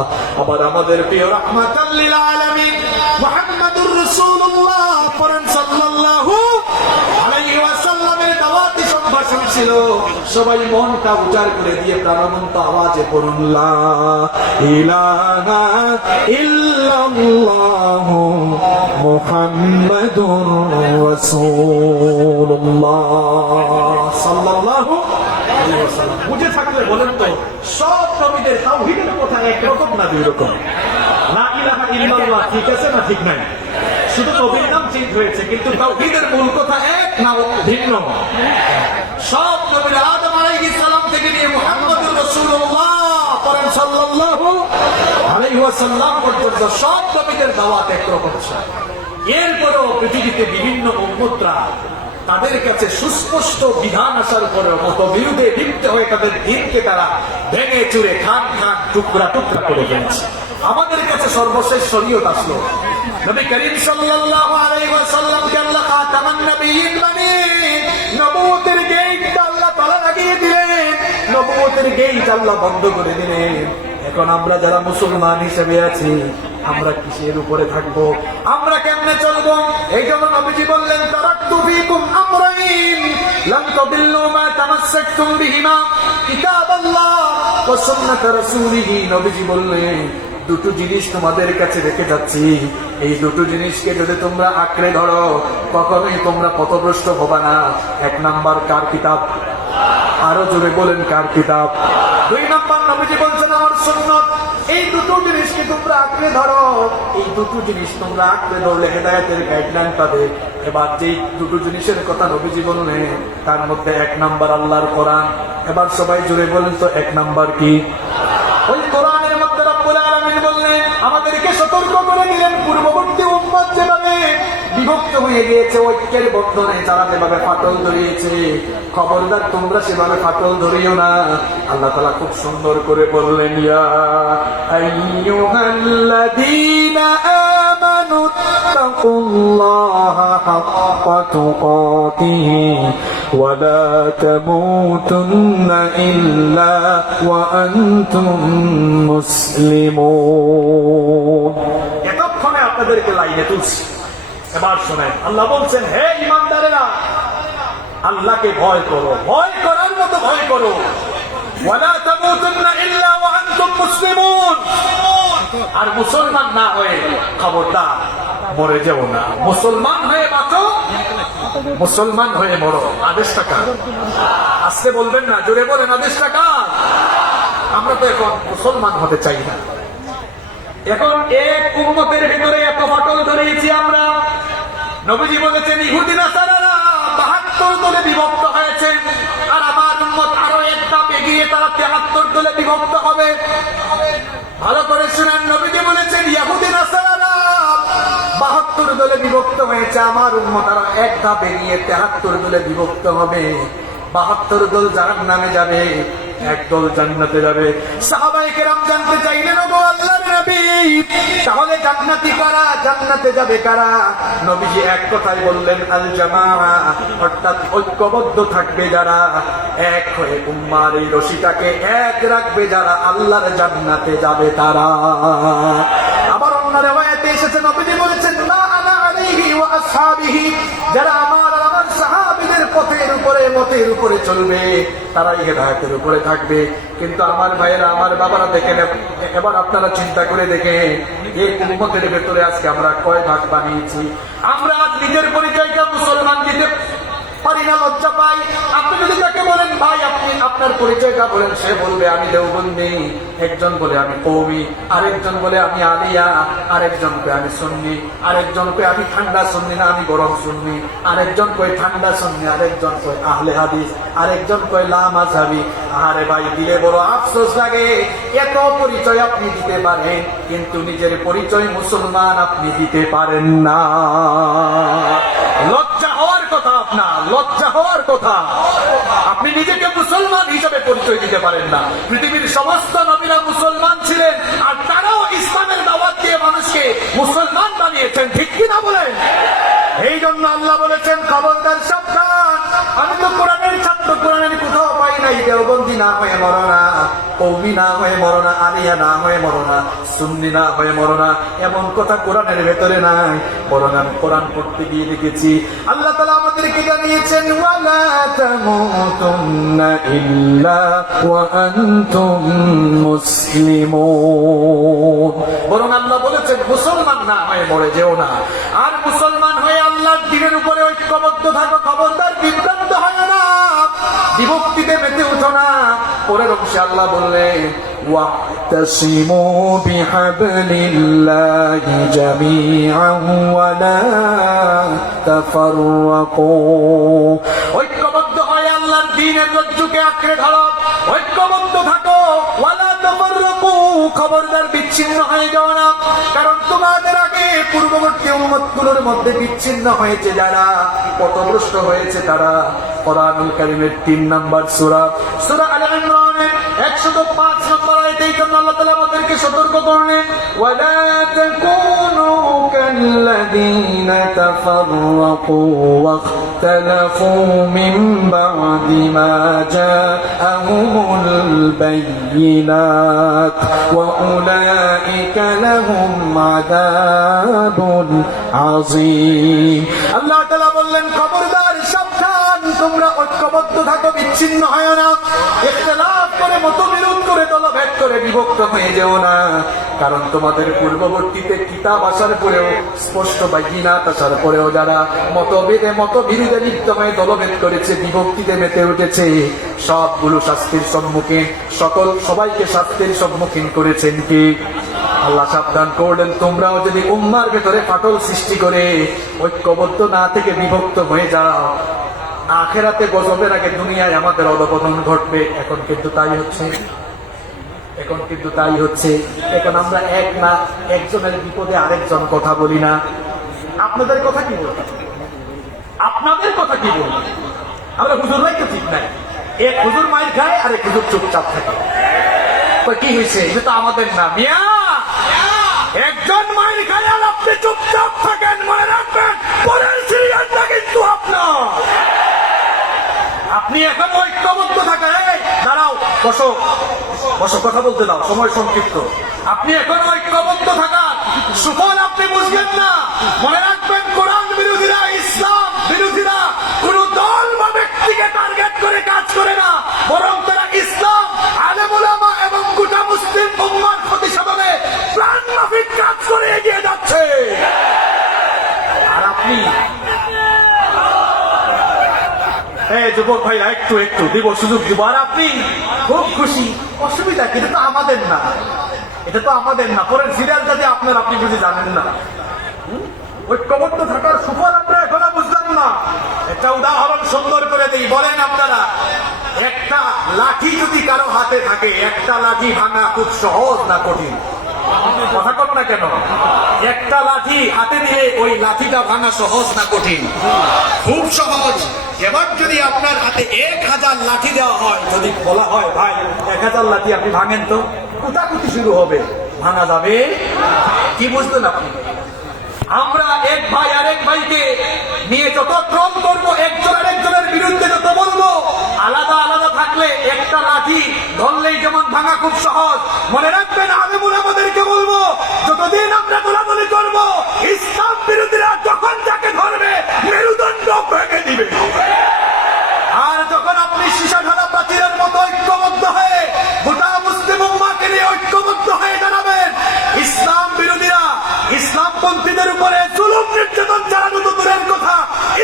আবার আমাদের প্রিয় রাহমাতাল লিল আলামিন মুহাম্মাদুর রাসূলুল্লাহ পড়েন সাল্লাল্লাহু আলাইহি ওয়াসাল্লামের দাওয়াতি সম্ভাষণ ছিল। সবাই মনটা উজাড় করে দিয়ে প্রাণবন্ত আওয়াজে পড়ুন, লা ইলাহা ইল্লাল্লাহু মুহাম্মাদুর রাসূলুল্লাহ সাল্লাল্লাহু আলাইহি ওয়াসাল্লাম। বুঝে থাকলে বলেন তো, সব নবীদের তাওহীদের কথা একরকম না দুই রকম? লা ইলাহা ইল্লাল্লাহ ঠিক আছে না ঠিক নাই? শুধু নবীর নাম চেঞ্জ হয়েছে, কিন্তু তাওহীদের মূল কথা এক না ভিন্ন? সব নবীরা আদম আলাইহিস সালাম থেকে নিয়ে মুহাম্মদুর রাসূলুল্লাহ পড়েন সাল্লাল্লাহু আলাইহি ওয়াসাল্লাম পর্যন্ত সব নবীদের দাওয়াত একরকম ছিল। এরপরেও পৃথিবীতে বিভিন্ন উম্মতরা তাদের কাছে সুস্পষ্ট বিধান আসার পরেও মতবিরোধে লিপ্ত হয়ে তাদের দিনকে তারা ভেঙে চুরে খান খান টুকরা টুকরা করে ফেলেছে। আমাদের কাছে সর্বশেষ শরীয়ত আসলো, নবী করিম সাল্লাল্লাহু আলাইহি ওয়াসাল্লামকে আল্লাহ খাতামান নবিয়্যিন বানিয়ে নবুয়তের গেটটা আল্লাহ তাআলা লাগিয়ে দিলেন। জান্নাতের গেট আল্লাহ বন্ধ করে দিলেন। এখন আমরা যারা মুসলমান হিসেবে আছি, আমরা কিসের উপরে থাকবো, আমরা কেমনে চলবো? এই জন্য নবীজি বললেন, তারাক্তু ফীকুম আমরাইন লাম তাদিল্লু মা তামাসসাকতুম বিহিমা কিতাবাল্লাহ ওয়া সুন্নাত রাসূলিহি। নবীজি বললেন, দুটো জিনিস তোমাদের কাছে রেখে যাচ্ছি, এই দুটো জিনিসকে যদি তোমরা আঁকড়ে ধরো কখনোই তোমরা পথভ্রষ্ট হবে না। এক নাম্বার কার কিতাব? আরো জোরে বলেন, কার কিতাব? দুই নাম্বার নবীজি বলছেন আমার সুন্নাত। এই দুটো জিনিসকে তোমরা আঁকড়ে ধরো, এই দুটো জিনিস তোমরা আঁকড়ে ধরলে হেদায়েতের গাইডলাইন পাবে। এবার যেই দুটো জিনিসের কথা নবীজি বললেন তার মধ্যে এক নাম্বার আল্লাহর কোরআন। এবার সবাই জোরে বলেন তো, এক নাম্বার কি? ওই কোরআনের মধ্যে রব্বুল আলামিন বললেন, আমাদেরকে সতর্ক করে দিলেন, পূর্ববর্তী উম্মত যেভাবে বিভক্ত হয়ে গিয়েছে ঐক্যের বন্ধনে, যারা যেভাবে ফাটল ধরিয়েছে, খবরদার তোমরা সেভাবে ফাটল ধরিও না। আল্লাহ তাআলা খুব সুন্দর করে বললেন, ইয়া আইয়ুহাল্লাযীনা আমানু তাকুল্লাহা হাক্কা তুকাতিহি ওয়া লা তামুতুন্না ইল্লা ওয়া আনতুম মুসলিমুন। এতক্ষণে আপনাদেরকে লাইনে তুলছি, এবার শোনেন। আল্লাহ বলছেন, হে ঈমানদারেরা, আল্লাহকে ভয় করো, ভয় করার মতো ভয় করো। ওয়া লা তামুতুন্না ইল্লা ওয়া আনতুম মুসলিমুন। আর মুসলমান না হয়ে খবরদার মরে যেও না। মুসলমান হয়ে বাঁচো, মুসলমান হয়ে মরো। আদেশটা কার? আজকে বলবেন না, জোরে বলেন, আদেশটা কার? আমরা তো এখন মুসলমান হতে চাই না। এখন এক উম্মতের ভিতরে এত ফাটল ধরিয়েছি আমরা। নবীজি বলেছেন, ইহুদি নাসারারা 72 দলে বিভক্ত হয়েছে, আর আমার উম্মত আরো এক ধাপ এগিয়ে তারা 73 দলে বিভক্ত হবে। ভালো করে শুনেন, নবীজি বলেছেন ইহুদি নাসারারা 72 দলে বিভক্ত হয়েছে, আমার উম্মত আরো এক ধাপ এগিয়ে 73 দলে বিভক্ত হবে। 72 দল জাহান্নামে যাবে, এক দল জান্নাতে যাবে। সাহাবায়ে কেরাম জানতে চাইলেন, ওগো আল্লাহর নবী, তাহলে জান্নাতি কারা, জান্নাতে যাবে কারা? নবীজি এক কথাই বললেন, আল জামাআ, অর্থাৎ ঐক্যবদ্ধ থাকবে যারা, এক হয়ে উম্মার এই রশিটাকে এক রাখবে যারা, আল্লাহর জান্নাতে যাবে তারা। আবার অন্য riwayate এসেছে, নবীজি বলেছেন, মা আনা আলাইহি ওয়া আসহাবিহি, যারা আমার আর আমার সাহাবীদের পথের উপরে মতের উপরে চলবে তারাই হেদায়েতের উপরে থাকবে। কিন্তু আমার ভাইয়েরা, আমার বাবারা, দেখেন এবার আপনারা চিন্তা করে দেখেন, এই উম্মতের ভেতরে আজকে আমরা কয় ভাগ বানিয়েছি। আমরা আজ নিজের পরিচয়টা মুসলমান দিতে পারি না, লজ্জা পাই। আপনি যদি তাকে বলেন, ভাই আপনি আপনার পরিচয়টা বলেন, সে বলবে আমি দেওবন্দি। একজন বলে আমি কওমি, আরেকজন বলে আমি আলিয়া, আরেকজন কই আমি সুন্নি, আরেকজন কই আমি ঠান্ডা সুন্নি না আমি গরম সুন্নি, আরেকজন কই ঠান্ডা সুন্নি, আরেকজন কই আহলে হাদিস, আরেকজন কই লা মাযহাবি। আরে ভাই, দিলে বড় আফসোস লাগে। এত পরিচয় আপনি দিতে পারেন, কিন্তু নিজের পরিচয় মুসলমান আপনি দিতে পারেন না। লজ্জা হওয়ার কথা আপনার, লজ্জা হওয়ার কথা। আপনি নিজেকে মুসলমান হিসেবে পরিচয় দিতে পারেন না। পৃথিবীর সমস্ত নবীরা মুসলমান ছিলেন, আর তারাও ইসলামের দাওয়াত দিয়ে মানুষকে মুসলমান বানিয়েছেন, ঠিক কিনা বলেন? এই জন্য আল্লাহ বলেছেন, খবরদার সাবধান, আমি তো কোরআনের ছাত্র, কোরআনের কোথাও পাই নাই, দেওবন্দি না হয়ে মরো না, কওমি না হয়ে মরো না, আলিয়া না হয়ে মরো না, সুন্নি না হয়ে মরো না, এমন কথা কোরআনের ভেতরে নাই। বরং আমি কোরআন পড়তে গিয়ে দেখেছি আল্লাহ তাআলা আমাদেরকে জানিয়েছেন, ওয়ালা তামুতুন্না ইল্লা ওয়া আনতুম মুসলিমুন। বরং আল্লাহ বলেছেন, মুসলমান না হয়ে মরে যেও না, আর মুসলমান হয়ে আল্লাহর দ্বীনের উপরে ঐক্যবদ্ধ থাকো। খবরদার বিভ্রান্ত হয় না, বিভক্তিতে মেতে উঠো না। পরের অংশে আল্লাহ বললেন, ওয়াতাসিমু বিহাবলিল্লাহি জামিআন ওয়া লা তাফাররাকু। ঐক্যবদ্ধ হয়ে আল্লাহর দ্বীনের রজ্জুকে আঁকড়ে ধরো, ঐক্যবদ্ধ থাকো। ওয়া লা তাফাররাকু, খবরদার বিচ্ছিন্ন হয়ে যাও না। কারণ তোমাদের আগে পূর্ববর্তী উম্মতগুলোর মধ্যে বিচ্ছিন্ন হয়েছে যারা, পথভ্রষ্ট হয়েছে তারা। কোরআনুল কারীমের 3 নম্বর সূরা, সূরা আলে ইমরানের 105 নম্বর আয়াতে এই জন্য আল্লাহ তাআলা আমাদের আমাদেরকে সতর্ক করলেন, ওয়ালা তাকুনু কাল্লাযীনা তাফাররাকু ওয়াখতালাফু মিন বা'দি মা জাআহুমুল বায়্যিনাত ওয়া উলাইকা লাহুম আযাবুন আযীম। আল্লাহ তাআলা বললেন, খবরদার, সাবধান, তোমরা ঐক্যবদ্ধ থাকো, বিচ্ছিন্ন হয় না, ইখতিলাফ করে, মতবিরোধ করে, দলভেদ করে বিভক্ত হয়ে যেও না। কারণ তোমাদের পূর্ববর্তীতে কিতাব আসার পরেও, স্পষ্ট বায়্যিনাত আসার পরেও যারা মতভেদে মতবিরোধে লিপ্ত হয়ে দলভেদ করেছে, বিভক্তিতে মেতে উঠেছে, সবগুলো শাস্তির সম্মুখীন, সবাইকে শাস্তির সম্মুখীন করেছেন কি? আল্লাহ সাবধান করলেন, তোমরাও যদি উম্মার ভেতরে ফাটল সৃষ্টি করে ঐক্যবদ্ধ না থেকে বিভক্ত হয়ে যাও, আখেরাতে গজবের আগে দুনিয়ায় আমাদের অধঃপতন ঘটবে। এখন কিন্তু তাই হচ্ছে, এখন আমরা এক না, একজনের বিপদে আরেকজন কথা বলি না। আপনাদের কথা কি বলবো? আমরা হুজুররাই তো ঠিক নাই, এক হুজুর মাইর খায় আর এক হুজুর চুপচাপ থাকে। কি হয়েছে? এটা তো আমাদের না মিয়া। একজন মাইর খায় আর আপনি চুপচাপ থাকেন, মনে রাখবেন পরের সিরিয়ালটা কিন্তু আপনার। আপনি এখন ঐক্যবদ্ধ থাকেন। দাঁড়াও, বসো, কথা বলতে দাও, সময় সংক্ষিপ্ত। আপনি এখন ঐক্যবদ্ধ থাকার সুফল আপনি বুঝলেন না। মনে রাখবেন, কোরআন বিরোধীরা, ইসলাম বিরোধীরা কোন দল বা ব্যক্তিকে টার্গেট করে কাজ করে না, বরং তারা ইসলাম, আলেম ওলামা এবং গোটা মুসলিম উম্মার ক্ষতি সাধনে প্রাণ মাফিক কাজ করে এগিয়ে যাচ্ছে। আর আপনি যুবক ভাইরা, একটু দিব, সুযোগ দিব। আর আপনি খুব খুশি, অসুবিধা কি? এটা তো আমাদের না, পরের সিরিয়ালটা যে আপনার, আপনি বুঝে জানেন না। ঐক্যবদ্ধ থাকার সুফল আমরা এখনো বুঝলাম না। একটা উদাহরণ সুন্দর করে দিই, বলেন আপনারা, একটা লাঠি যদি কারো হাতে থাকে, একটা লাঠি ভাঙা খুব সহজ না কঠিন? কথা কর না কেন? একটা লাঠি হাতে নিয়ে ওই লাঠিটা ভাঙা সহজ না কঠিন? খুব সহজ। এবার যদি আপনার হাতে 1000 লাঠি দেওয়া হয়, যদি বলা হয় ভাই 1000 লাঠি আপনি ভাঙেন, তো কুটাকুটি শুরু হবে, ভাঙা যাবে? কি বুঝলেন আপনি? আমরা এক ভাই আরেক ভাইকে নিয়ে যত ট্রল করবো, একজন আরেকজনের বিরুদ্ধে যত বলবো, আলাদা আলাদা থাকলে একটা লাঠি ধরলেই যেমন ভাঙা খুব সহজ, মনে রাখবেন আলেমুল আমাদেরকে বলবো, যতদিন আমরা দলাদলি করবো, ইসলাম বিরোধীরা যখন যাকে ধরবে মেরুদণ্ড ভেঙে দিবে। আর যখন আপনি সীসা ঢালা প্রাচীরের মতো ঐক্যবদ্ধ হয়ে গোটা মুসলিম উম্মাহকে নিয়ে ঐক্যবদ্ধ হয়ে দাঁড়াবেন, ইসলাম বিরোধীরা, ইসলামপন্থীদের উপরে জুলুম নির্যাতন চালানো তো দূরের কথা,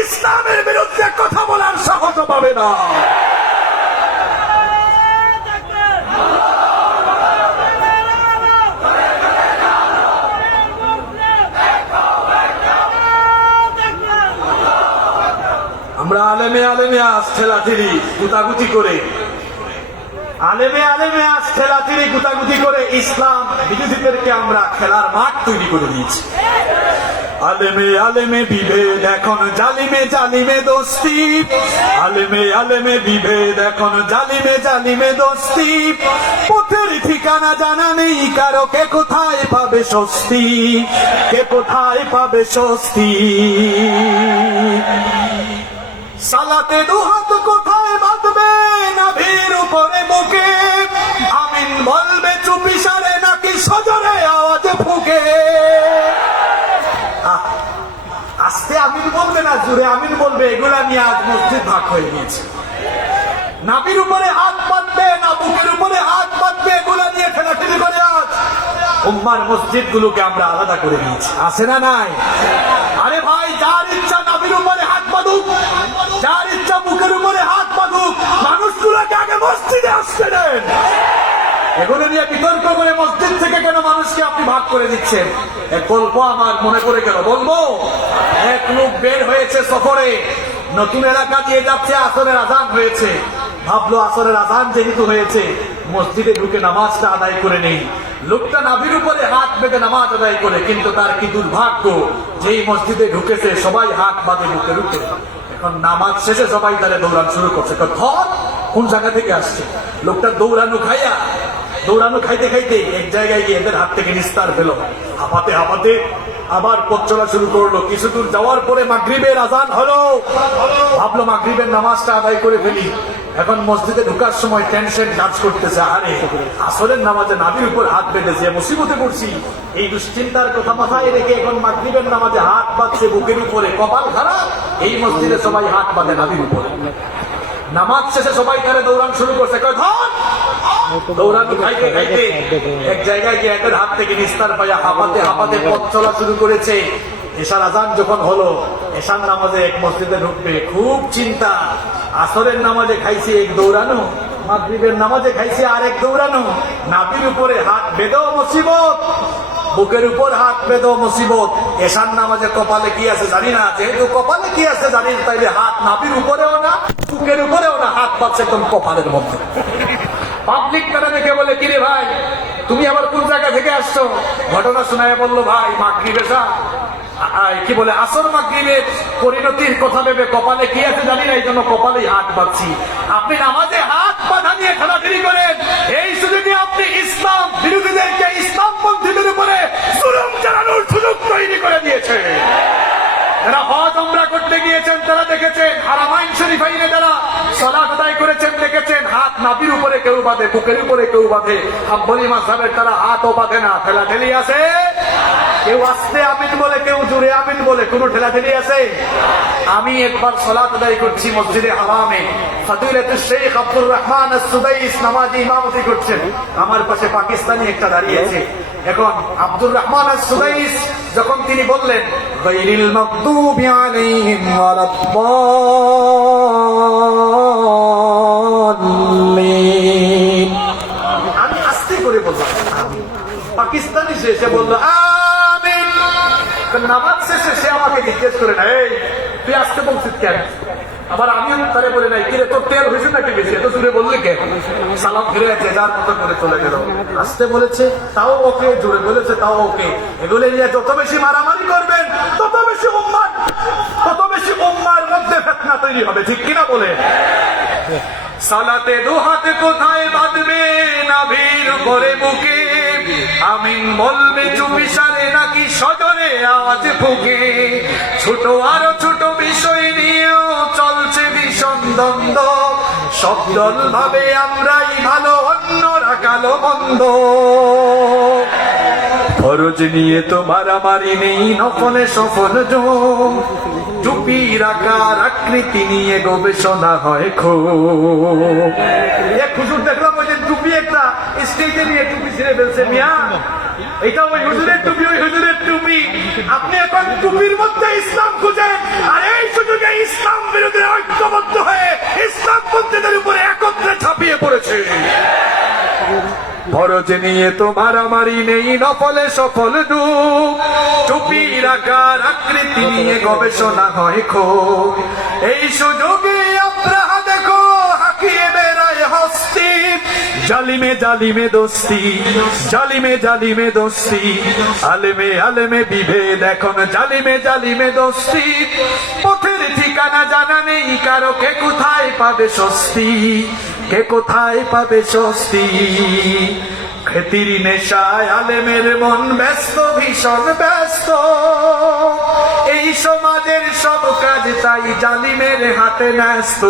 ইসলামের বিরুদ্ধে কথা বলার সাহস পাবে না। আমরা আলেমে আজ ঠেলাঠেলি গুতাগুতি করে, গুতাগুতি করে ইসলাম বিরোধীদেরকে আমরা খেলার মাঠ তৈরি করে দিয়েছি। আলেমে বিভেদ এখন জালিমে দোস্তি, আলেমে বিভেদ এখন জালিমে দোস্তি, পথের ঠিকানা জানা নেই কারো, কে কোথায় পাবে স্বস্তি, সালাতে দুহাত কোথায় বাঁধবে নাভির উপরে বুকে, আমিন বলবে চুপিসারে নাকি সজরে আওয়াজ ফুকে। আস্তে আমিন বলবে না জোরে আমিন বলবে, এগুলা নিয়ে আজ মসজিদ ভাগ হয়ে গিয়েছে। নাভির উপরে হাত বাঁধবে না বুকের উপরে হাত বাঁধবে, এগুলা নিয়ে ঠেলাঠেলি করে আজ উম্মার মসজিদ গুলোকে আমরা আলাদা করে দিয়েছি। আছে না নাই? আরে ভাই, যার ইচ্ছা নাভির উপরে হাত বাঁধুক, যার ইচ্ছা বুকের উপরে হাত বাঁধুক, মানুষগুলোকে আগে মসজিদে আসতে দেন। এগুলো নিয়ে বিতর্ক করে মসজিদ থেকে কেন মানুষকে আপনি ভাগ করে দিচ্ছেন? এক গল্প আমার মনে পড়ে গেল, বলবো। এক লোক বের হয়েছে সফরে, নতুন এলাকা দিয়ে যাচ্ছে, আসরের আজান হয়েছে, ভাবলো আসরের আজান যেহেতু হয়েছে মসজিদে ঢুকে নামাজটা আদায় করে নেই। লোকটা নাভির উপরে হাত বেঁধে নামাজ আদায় করে, কিন্তু তার কি দুর্ভাগ্য, যেই মসজিদে ঢুকেছে সবাই হাত বাঁধে বুকে ঢুকে। এখন নামাজ শেষে সবাই তাহলে দৌড়ানো শুরু করছে, ধর কোন জায়গা থেকে আসছে। লোকটা দৌড়ানো খাইয়া দৌড়ানো খাইতে খাইতে এক জায়গায় গিয়ে এদের হাত থেকে নিস্তার পেল। হাঁপাতে হাঁপাতে আবার পথ চলা শুরু করলো। কিছু দূর যাওয়ার পরে মাগরিবের আজান হলো। ভাবলো মাগরিবের নামাজটা আদায় করে ফেলি। এখন মসজিদে ঢুকার সময় টেনশন কাজ করতেছে, আরে আসরের নামাজে নাভির উপর হাত বেঁধেছে, মুসিবতে পড়ছি। এই দুশ্চিন্তার কথা মাথায় রেখে এখন মাগরিবের নামাজে হাত বাঁধছে বুকের উপরে। কপাল খারাপ, এই মসজিদে সবাই হাত বাঁধে নাভির উপরে। নামাজ শেষে সবাই তারা দৌড়ান শুরু করছে, কয় ধর। দৌড়ানো খাইতে খাইতে এক জায়গায় গিয়ে এদের হাত থেকে নিস্তার পাইয়া হাঁপাতে হাঁপাতে পথ চলা শুরু করেছে। এশার আজান যখন হলো, এশার নামাজে এক মসজিদে ঢুকবে, খুব চিন্তা। আসরের নামাজে খাইছে এক দৌড়ানো, মাগরিবের নামাজে খাইছে আরেক দৌড়ানো। নাভির উপরে হাত বেঁধেও মুসিবত, বুকের উপর হাত বেঁধেও মুসিবত। এশার নামাজে কপালে কি আছে জানি না, যেহেতু কপালে কি আছে জানি না, তাইলে হাত নাভির উপরেও না বুকের উপরেও না, হাত পাচ্ছে একদম কপালের মধ্যে। পাবলিক তারা দেখে বলে, কিরে ভাই তুমি আবার কোন জায়গা থেকে আসছো? ঘটনা শোনায় বললো, ভাই মাগরিবে কি বলে আসর মাগরিবের পরিণতির কথা ভেবে কপালে কি আছে জানি না, এই জন্য কপালেই হাত বাঁধছি। আপনি নামাজে হাত বাঁধা নিয়ে খেলাধুলি করেন, এই সুযোগে আপনি ইসলাম বিরোধীদেরকে, ইসলামপন্থীদের উপরে জুলুম চালানোর সুযোগ তৈরি করে দিয়েছে। যারা হজ উমরা করতে গিয়েছেন তারা দেখেছেন, হারামাইন শরীফাইনে যারা সালাত আদায় করেছেন দেখেছেন, হাত নাভির উপরে কেউ বাঁধে, বুকের উপরে কেউ বাঁধে। হাম্বলি মাযহাবের তারা হাতও বাঁধে না। ঠেলাঠেলি আছে, কেউ আস্তে আমিন বলে, কেউ জোরে আমিন বলে, কোনো ঠেলাঠেলি আছে? আমি একবার সালাত আদায় করছি মসজিদে হারামে, ফজিলাতুল শেখ আব্দুর রহমান আস-সুদাইস নামাজি ইমামতি করছেন, আমার পাশে পাকিস্তানি একটা দাঁড়িয়েছে। এখন আব্দুর রহমান আস-সুদাইস যখন তিনি বললেন, গায়রিল মাগদুবি আলাইহিম ওয়ালাদ-দাল্লিন, আমি আস্তে করে বললাম আমিন। পাকিস্তানি সে বলল আমিন। নামাজ শেষে সে আমাকে জিজ্ঞেস করে না, এই তুই আস্তে বলছিস কেন? আবার আমিও তারে বলে নাই, কিরে তোর তেল হয়েছে নাকি বেশি, এত জোরে বললি কেন? সালাম ফিরে যে যার মতো করে চলে গেল। আস্তে বলেছে তাও ওকে, জোরে বলেছে তাও ওকে। এগুলো নিয়ে যত বেশি মারামারি করবেন তত বেশি উম্মার মধ্যে ফিতনা তৈরি হবে, ঠিক কিনা বলে? সালাতে দু হাত কোথায় বাঁধবে, নাভির উপরে বুকে। আমিন বলবে চুপিসারে নাকি সজরে আওয়াজ ফুকে। ছোট আরো ছোট বিষয় নিয়েও চলছে ভীষণ দ্বন্দ্ব। সব দল ভাবে আমরাই ভালো, অন্যরা কালো মন্দ। ফরজ নিয়ে তো মারামারি নেই, নফলে সফল যোগ। টুপির আকার আকৃতি নিয়ে গবেষণা হয় খুব। এক হুজুর দেখলাম ওই যে টুপি একটা স্টেজে নিয়ে টুপি ছিঁড়ে ফেলছে। মিয়া এটা ওই হুজুরের টুপি, ওই হুজুরের টুপি। আপনি এখন টুপির মধ্যে ইসলাম খুঁজেন, আর এই সুযোগে ইসলাম বিরোধী ঐক্যবদ্ধ হয়ে ইসলামপন্থীদের উপরে একত্রে ছাপিয়ে পড়েছে। ফরজ নিয়ে তো মারামারি নেই, নফলে সফল ডুব। টুপির আকার আকৃতি নিয়ে গবেষণা হয় খুব। এই সুযোগে আপনারা দেখো হাকিয়ে বেড়ায় হস্তি। জালিমে জালিমে দোস্তি, জালিমে জালিমে দোস্তি। আলেমে আলেমে বিভেদ, এখন জালিমে জালিমে দোস্তি। পথের ঠিকানা জানা নেই কারো, কে কোথায় পাবে স্বস্তি, কে কোথায় পাবে স্বস্তি। খ্যাতির নেশায় আলেমের মন ব্যস্ত, ভীষণ ব্যস্ত। এই সমাজের সব কাজ তাই জালিমের হাতে ন্যস্ত।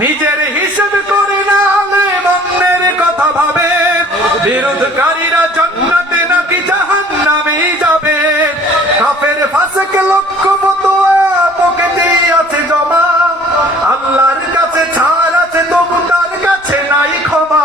নিজের হিসেব করে না আলেম অন্যের কথা ভাবে। বিরোধকারীরা জান্নাতে নাকি জাহান্নামেই যাবে। কাফের ফাসেক লক্ষ ফতোয়া পকেটে আছে জমা। আল্লাহর কাছে ছাড় আছে, তবু তার কাছে নাই ক্ষমা।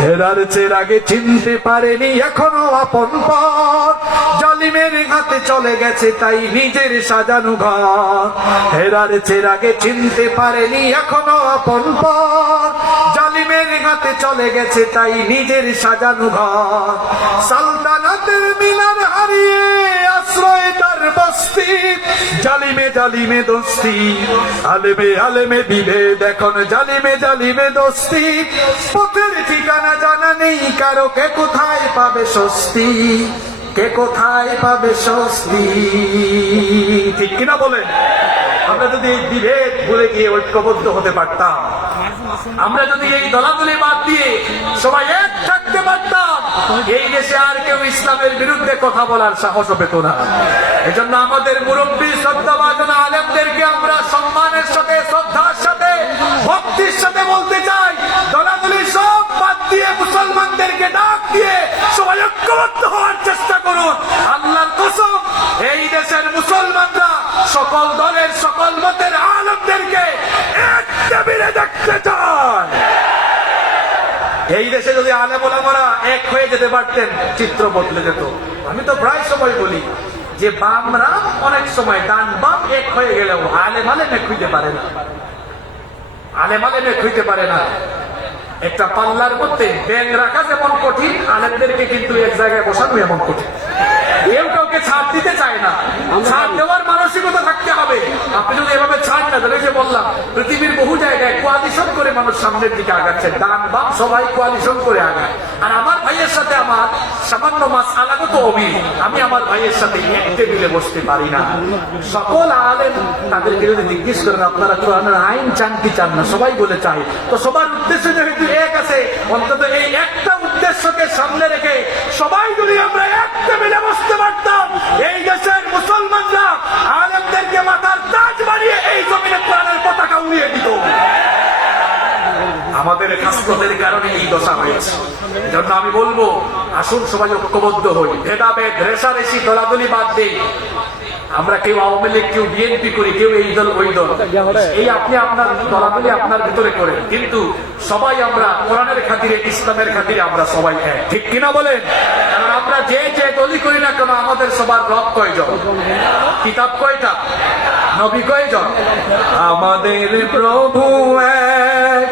হেরার চেরাগে চিনতে পারেনি এখনো আপন পথ। জালিমের হাতে চলে গেছে তাই নিজের সাজানো ঘর। হেরার চেরাগে চিনতে পারেনি এখনো আপন পথ। জালিমের হাতে চলে গেছে তাই নিজের সাজানো ঘর। সালতানাতের মিনার হারিয়ে আশ্রয় তার বস্তি। জালিমে জালিমে দোস্তি, আলেমে আলেমে বিভেদ, এখন জালিমে জালিমে দোস্তি। পথের ঠিকানা জানা নেই কারো, কে কোথায় পাবে স্বস্তি, কে কোথায় পাবে স্বস্তি। ঠিক কিনা বলেন? আমরা যদি বিভেদ ভুলে গিয়ে ঐক্যবদ্ধ হতে পারতাম, আমরা যদি এই দলাদলি বাদ দিয়ে সবাই এক থাকতে পারতাম, এই দেশে আর কেউ ইসলামের বিরুদ্ধে কথা বলার সাহস পেত না। এজন্য আমাদের মুরব্বী শ্রদ্ধাভাজন আলেমদেরকে আমরা সম্মানের সাথে, শ্রদ্ধার সাথে, ভক্তির সাথে বলতে চাই, দলাদলি সব বাদ দিয়ে মুসলমানদেরকে ডাক দিয়ে সবাই ঐক্যবদ্ধ হওয়ার চেষ্টা করুন। আল্লাহর কসম, এই দেশের মুসলমানরা সকল দলের, সকল মতের আলেমদেরকে এক টেবিলে দেখতে চায়। এই দেশে যদি আলেম ওলামারা এক হয়ে যেতে পারতেন, চিত্র বদলে যেত। আমি তো প্রায় সময় বলি যে বামরা অনেক সময় ডান বাম এক হয়ে গেলেও আলেম আলেম এক হইতে পারে না, আলেম আলেম এক হইতে পারে না। একটা পাল্লার মধ্যে ব্যাং রাখা যেমন কঠিন, আলেমদেরকে কিন্তু এক জায়গায় বসানো এমন কঠিন। কেউ কাউকে ছাড় দিতে চায় না, ছাড় দেওয়ার মানসিকতা থাকতে হবে। আপনি যদি এভাবে ছাড় না দেন, যে বললাম পৃথিবীর বহু জায়গায় কোয়ালিশন করে মানুষ সামনের দিকে আগাচ্ছে, ডান বাম সবাই কোয়ালিশন করে আগায়। আর আমার ভাইয়ের সাথে আমার সামান্য মাস আলাগত অমিল, আমি আমার ভাইয়ের সাথে এক টেবিলে বসতে পারি না। সকল আলেম তাদেরকে যদি জিজ্ঞেস করেন আপনারা কোরআনের আইন চান কি চান না, সবাই বলে চাই। তো সবার উদ্দেশ্য যেহেতু এক আছে, অন্তত এই একটা উদ্দেশ্যকে সামনে রেখে সবাই যদি আমরা এক টেবিলে বসতে পারতাম, এই দেশের মুসলমানরা আলেমদেরকে মাথার তাজ বানিয়ে এই জমিনে কোরআনের পতাকা উড়িয়ে দিত। আমাদের খাসলতের কারণে এই দশা হয়েছে। এজন্য আমি বলবো, আসুন সবাই ঐক্যবদ্ধ হই, ভেদাভেদ, রেষারেষি, দলাদলি বাদ দিই। আমরা কেউ আওয়ামী লীগ, কেউ বিএনপি করি, কেউ এই দল ওই দল, এই আপনি আপনার দলাদলি আপনার ভিতরে করেন, কিন্তু সবাই আমরা কোরআনের খাতিরে, ইসলামের খাতিরে আমরা সবাই এক, ঠিক কিনা বলেন? কারণ আমরা যে যে দলই করি না কেন, আমাদের সবার রব কয়জন, কিতাব কয়টা, নবী কয়জন? আমাদের প্রভু এক,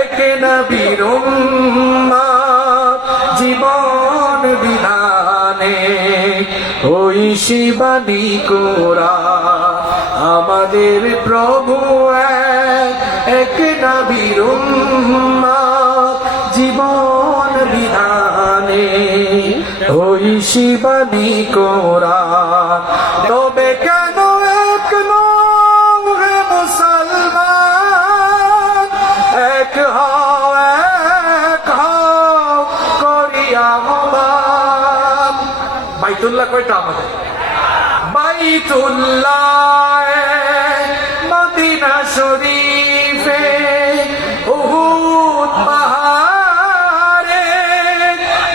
এক নবীর উম্মত, জীবন বিধানে ওই শিবানী কোরআন। আমাদের প্রভু এক, এক নবীর উম্মত, জীবন বিধানে ওই শিবানী কোরআন। তবে কেন এক নও হে মুসলমান, এক হও, এক হও করিয়া আহ্বান। বাইতুল্লাহ কয়টা আমাদের? বাইতুল্লাহ, মদিনা শরীফে, উহুদ পাহাড়ে,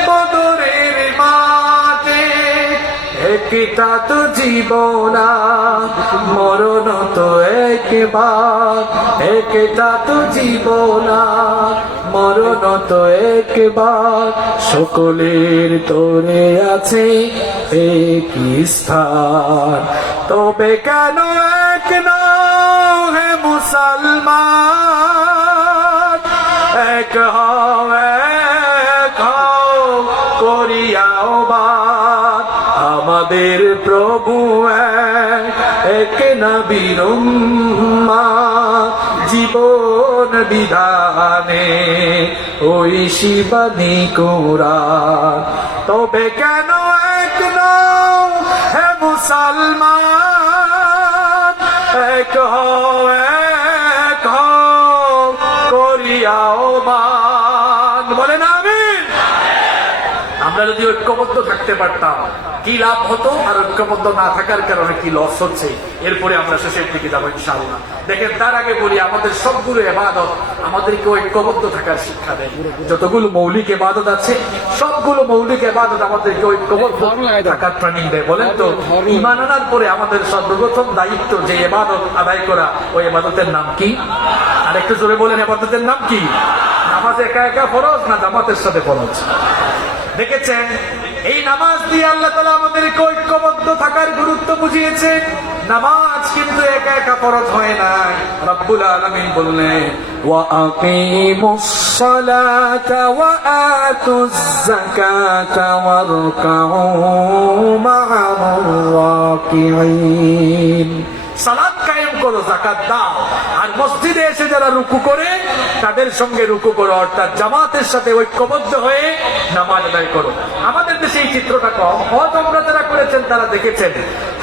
বদরের মাঠে, একটা তো জীবন, মরণ তো একবার, একটা তো জীবন, মরণ তো একবার, সকলের তোরে আছে একই স্থান। তবে কেন এক নও হে মুসলমান, এক হও, এক হও করিয়া আহ্বান। আমাদের প্রভু এক, এক নবীর উম্মত, জীবন বিধানে ওই শিবানী কোরআন। তবে কেন এক নও হে মুসলমান, এক হও, এক হও করিয়া আহ্বান। বলেন আমিন। আমরা যদি ঐক্যবদ্ধ থাকতে পারতাম কি লাভ হতো, আর ঐক্যবদ্ধ না থাকার কারণে কি লস হচ্ছে, এরপরে আমরা শেষের দিকে যাবো ইনশাআল্লাহ। দেখেন, তার আগে বলি, আমাদের সবগুলো ইবাদত আমাদেরকে ঐক্যবদ্ধ থাকার শিক্ষা দেয়। যতগুলো মৌলিক ইবাদত আছে, সবগুলো মৌলিক ইবাদত আমাদেরকে ঐক্যবদ্ধ থাকার ট্রেনিং দেয়। বলেন তো, ঈমান আনার পরে আমাদের সর্বপ্রথম দায়িত্ব যে ইবাদত আদায় করা, ওই ইবাদতের নাম কি? আর একটু জোরে বলেন, ইবাদতের নাম কি? নামাজ একা একা ফরজ না জামাতের সাথে ফরজ? দেখেছেন, এই নামাজ দিয়ে আল্লাহ তাআলা আমাদেরকে ঐক্যবদ্ধ থাকার গুরুত্ব বুঝিয়েছে। নামাজ কিন্তু একা একা ফরজ হয় না। রব্বুল আলামিন বললেন, ওয়া আকিমুস সালাতা ওয়া আতুজ যাকাতা ওয়ারকাউ মা'আর রাকিঈন। সালাত কায়েম করো, যাকাত দাও, আর মসজিদে এসে যারা রুকু করে তাদের সঙ্গে রুকু করো, অর্থাৎ জামাতের সাথে ঐক্যবদ্ধ হয়ে নামাজ আদায় করো। আমাদের দেশে এই চিত্রটা কম। হজ আমরা যারা করেছেন তারা দেখেছেন,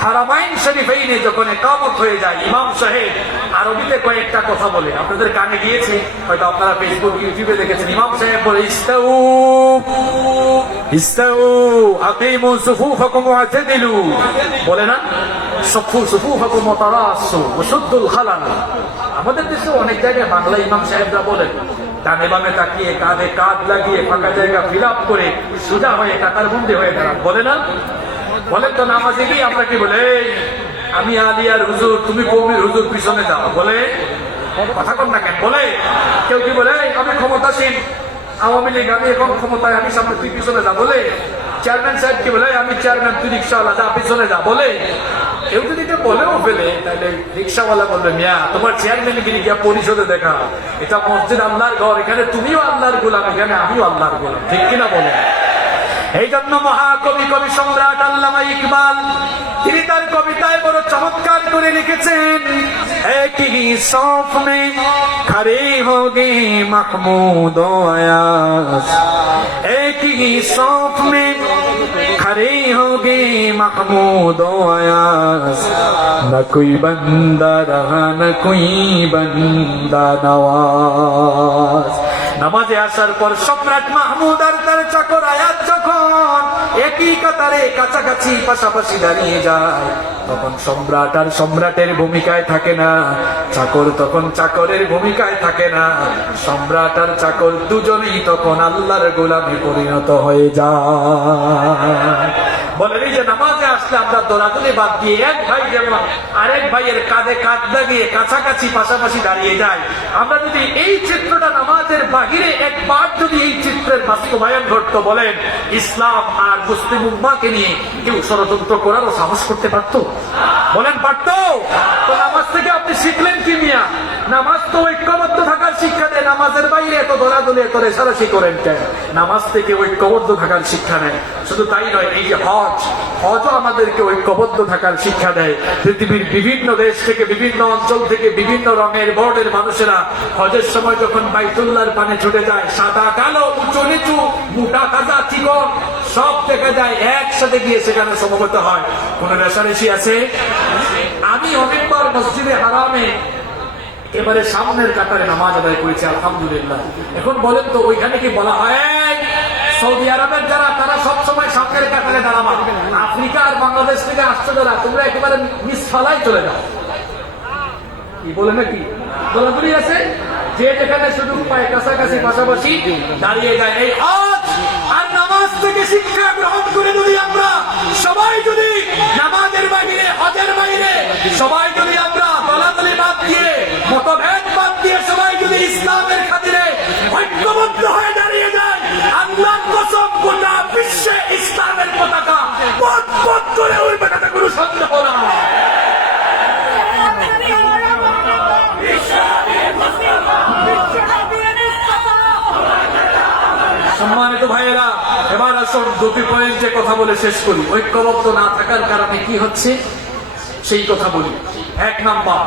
হারামাইন শরীফাইনে যখন ইকামত হয়ে যায়, ইমাম সাহেব আরবিতে কয়েকটা কথা বলে, আপনাদের কানে গিয়েছে, হয়তো আপনারা ফেসবুক ইউটিউবে দেখেছেন। ইমাম সাহেব বলে ইস্তাউ ইস্তাউ আকিমু সুফুফাকুম ওয়া'তাদিলু, বলে না সফু সুফুফাকুম ওয়া তারাসু ওয়া সুদ্দুল খালাল। আমাদের দেশে অনেক জায়গায় বাংলা ইমাম সাহেবরা বলেন ডানে বামে তাকিয়ে কাঁধে কাঁধ লাগিয়ে ফাঁকা জায়গা ফিল আপ করে সোজা হয়ে কাতার বন্দী হয়ে দাঁড়ান, বলে না? বলেন তো নামাজে গিয়ে আমরা কি বলে, আমি আলিয়ার হুজুর তুমি কৌমির হুজুর পিছনে যাও, বলে? কথা কর না কেন? বলে? কেউ কি বলে আমি ক্ষমতাসীন আওয়ামী লীগ, আমি এখন ক্ষমতায়, আমি সামনে তুই পিছনে যা, বলে? চেয়ারম্যান সাহেব কি বলে আমি চেয়ারম্যান তুই রিক্সাওয়ালা যা পিছনে যা, বলে? কেউ যদি এটা বলেও ফেলে তাহলে রিক্সাওয়ালা বলবে মিয়া তোমার চেয়ারম্যান গিরি গিয়া পরিষদে দেখা, এটা মসজিদ আল্লাহর ঘর, এখানে তুমিও আল্লাহর গোলাম, এখানে আমিও আল্লাহর গোলাম, ঠিক কিনা বলে? এই জন্য মহাকবি কবি সম্রাট আল্লামা ইকবাল তিনি তার কবিতায় বড় চমৎকার করে লিখেছেন, একই সফ মে খড়ে হোগে মাহমুদ ও আয়াস, একই সফ মে खड़े होगे महमूद ও আয়াস, न कोई बंदा रहा न कोई बंदा नवाज। নামাজে আসার পর সম্রাট মাহমুদ আর তার চাকর আয়াত যখন একই কাতারে কাছাকাছি পাশাপাশি দাঁড়িয়ে যায়, তখন সম্রাট আর সম্রাটের ভূমিকায় থাকে না, চাকর তখন চাকরের ভূমিকায় থাকে না, সম্রাট আর চাকর দুজনেই তখন আল্লাহর গোলামে পরিণত হয়ে যায়। বলেন এই যে নামাজে আসলে আমরা দৌড়াদৌড়ি বাদ দিয়ে এক ভাই যেমন আরেক ভাইয়ের কাঁধে কাঁধ লাগিয়ে কাছাকাছি পাশাপাশি দাঁড়িয়ে যায়, আমরা যদি এই চিত্রটা নামাজের বাহিরে একবার যদি এই চিত্রের বাস্তবায়ন ঘটতো, বলেন ইসলাম আর মুসলিম উম্মাহকে নিয়ে কেউ ষড়যন্ত্র করারও সাহস করতে পারতো? বলেন পারতো? তো নামাজ থেকে আপনি শিখলেন কি মিয়া? নামাজ তো ঐক্যবদ্ধ থাকার শিক্ষা দেয়, নামাজের বাইরে এত দৌড়াদৌড়ি এত রেশারেশি করেন কেন? নামাজ থেকে ঐক্যবদ্ধ থাকার শিক্ষা নেয়। শুধু তাই নয়, এই যে হজও আমাদেরকে ঐক্যবদ্ধ থাকার শিক্ষা দেয়। পৃথিবীর বিভিন্ন দেশ থেকে বিভিন্ন অঞ্চল থেকে বিভিন্ন রঙের বর্ণের মানুষেরা হজের সময় যখন বাইতুল্লাহর পানে ছুটে যায়, সাদা কালো উঁচু নিচু মোটা তাজা চিকন সব দেখা যায়, একসাথে গিয়ে সেখানে সমবেত হয়। কোন রেশারেশি আছে? আমি অনেকবার মসজিদে হারামে এবারে সামনের কাতারে নামাজ আদায় করেছি আলহামদুলিল্লাহ। এখন বলেন তো ওইখানে কি বলা হয় সৌদি আরবের যারা তারা সবসময় সামনের কাতারে দাঁড়াবা, আফ্রিকা আর বাংলাদেশ থেকে আসছে যারা তোমরা একেবারে মিস ফালাই চলে যাও, কি বলে নাকি? দলাদলি আছে যে যেখানে সুযোগ পায় কাছাকাছি পাশাপাশি দাঁড়িয়ে যায়। এই হজ আর নামাজ থেকে শিক্ষা গ্রহণ করে যদি আমরা সবাই যদি নামাজের বাইরে হজের বাইরে সবাই যদি আমরা দলাদলি বাদ দিয়ে মতভেদ বাদ দিয়ে সবাই যদি ইসলামের খাতিরে ঐক্যবদ্ধ হয়ে দাঁড়িয়ে যায়, আল্লাহর কসম গোটা বিশ্বে ইসলামের পতাকা পথ পথ করে উঠবে, তাতে কোনো সন্দেহ না। সম্মানিত ভাইয়েরা, এবার আসুন দুটি পয়েন্টে কথা বলে শেষ করি। ঐক্যবদ্ধ না থাকার কারণে কি হচ্ছে সেই কথা বলি। এক নাম্বার,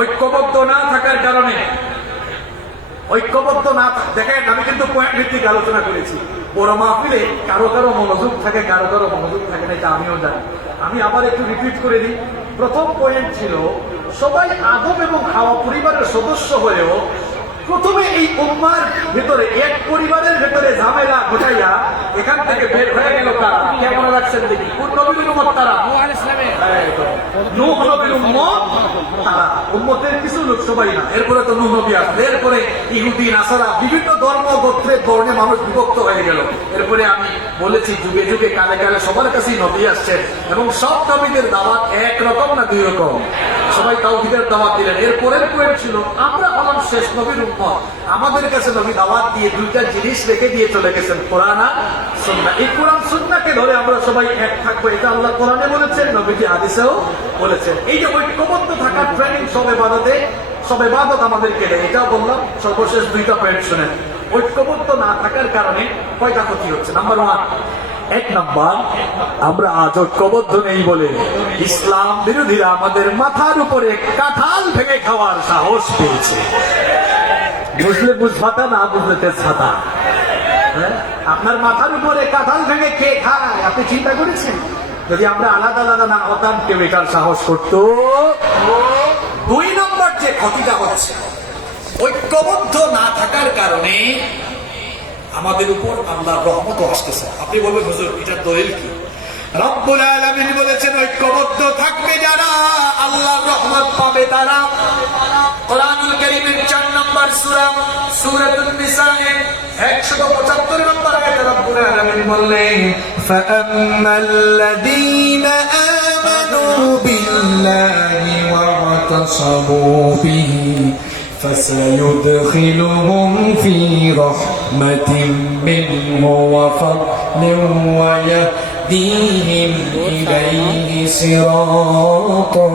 ঐক্যবদ্ধ না থাকার কারণে ঐক্যবদ্ধ না দেখেন, আমি কিন্তু পয়েন্ট ভিত্তিক আলোচনা করেছি। বড় মাহফিলে কারো কারো মনোযোগ থাকে, কারো কারো মনোযোগ থাকে না, এটা আমিও জানি। আমি আবার একটু রিপিট করে দিই। প্রথম পয়েন্ট ছিল সবাই আদম এবং হাওয়া পরিবারের সদস্য হয়েও প্রথমে এই উম্মার ভিতরে এক পরিবারের ভিতরে ঝামেলা ঘটাইয়া এখান থেকে বের হয়ে গেল কারা? কেমন রাখছেন দেখি? কোন নবীর উম্মত তারা? নূহ নবীর উম্মত তারা। উম্মতের কিছু লোক সবাই না, এরপরে তো নূহ নবী আসবে, এরপরে ইহুদি নাসারা বিভিন্ন ধর্ম গোত্রের বর্ণে মানুষ বিভক্ত হয়ে গেল। এরপরে আমি বলেছি যুগে যুগে কালে কালে সবার কাছেই নবী আসছেন এবং সব নবীদের দাওয়াত এক রকম না দুই রকম? সবাই তাওহীদের দাওয়াত দিলেন। এরপরের পয়েন্ট ছিল আমরা হলাম শেষ নবীর উম্মত, আমাদের কাছে নবী দাওয়াত দিয়ে দুইটা জিনিস রেখে দিয়ে চলে গেছেন, কোরআন আর সুন্নাহ। এই কোরআন সুন্নাহকে ধরে আমরা সবাই এক থাকবো, এটা আল্লাহ কোরআনে বলেছেন, নবীজি হাদিসেও বলেছেন। এই যে ঐক্যবদ্ধ থাকার ট্রেনিং সব ইবাদত আমাদেরকে দেয়, এটাও বললাম। সর্বশেষ দুইটা পয়েন্ট শুনেন। ঐক্যবদ্ধ না থাকার কারণে কয়টা ক্ষতি হচ্ছে। নাম্বার ওয়ান, এক নাম্বার, আমরা আজ ঐক্যবদ্ধ নেই বলে ইসলাম বিরোধীরা আমাদের মাথার উপরে কাঁঠাল ভেঙে খাওয়ার সাহস পেয়েছে। বুঝলে বুঝভাতা, না বুঝলে তেজভাতা। আপনার মাথার উপরে কাঁঠাল ভেঙে কে খায় আপনি চিন্তা করেছেন? যদি আমরা আলাদা আলাদা না হতাম কেউ এটার সাহস করতো। 2 নম্বর যে ক্ষতিটা হচ্ছে, ঐক্যবদ্ধ না থাকার কারণে আমাদের উপর আল্লাহর রহমত আসতেছে। আপনি বলবেন হুজুর এটার দলিল কি? রব্বুল আলামিন বলেছেন ঐক্যবদ্ধ থাকবে যারা আল্লাহর রহমত পাবে তারা। কোরআনুল কারীমের 4 নম্বর সূরা সূরাতুন নিসা এর 175 নম্বর আয়াতে রব্বুল আলামিন বললেন, ফাআম্মাল্লাযীনা আমানু বিল্লাহি ওয়া তাসাবু বিহি فسيدخلهم في رحمة منه وفضل ويهديهم إليه صراطا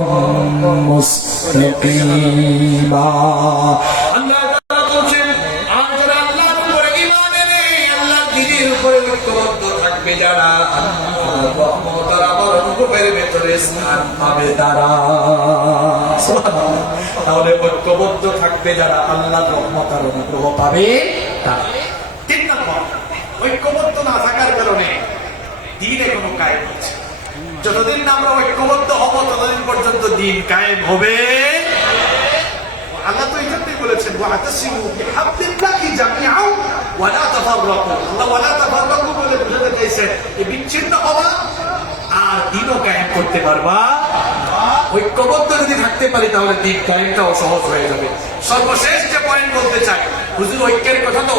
مستقيما. আল্লাহ তাআলা বলেন, আর যারা আল্লাহর উপরে ঈমান এনে আল্লাহর দ্বীনের উপরে ঐক্যবদ্ধ থাকবে যারা, আল্লাহর রহমত আর আমার অনুগ্রহের ভেতরে স্থান পাবে তারা। সুবহানাল্লাহ। তাহলে ঐক্যবদ্ধ থাকবে যারা আল্লাহর রহমত আর অনুগ্রহ পাবে তারা। 3 নম্বর, ঐক্যবদ্ধ না থাকার কারণে দ্বীন এখনো কায়েম হচ্ছে। যতদিন না আমরা ঐক্যবদ্ধ হব ততদিন পর্যন্ত দ্বীন কায়েম হবে। আল্লাহ তো এই জন্যই বলেছেন, ওয়াতাসিমু বিহাবলিল্লাহি জামিআন ওয়া লা তাফাররাকু। আল্লাহ ওয়া লা তাফাররাকু বলে বুঝাতে চাইছেন এই বিচ্ছিন্ন হওয়া আর দ্বীনও কায়েম করতে পারবা। ঐক্যবদ্ধ যদি থাকতে পারি তাহলে দ্বীন কায়েমটাও সহজ হয়ে যাবে। সর্বশেষ যে পয়েন্ট বলতে চাই, হুজুর ঐক্যের কথা তো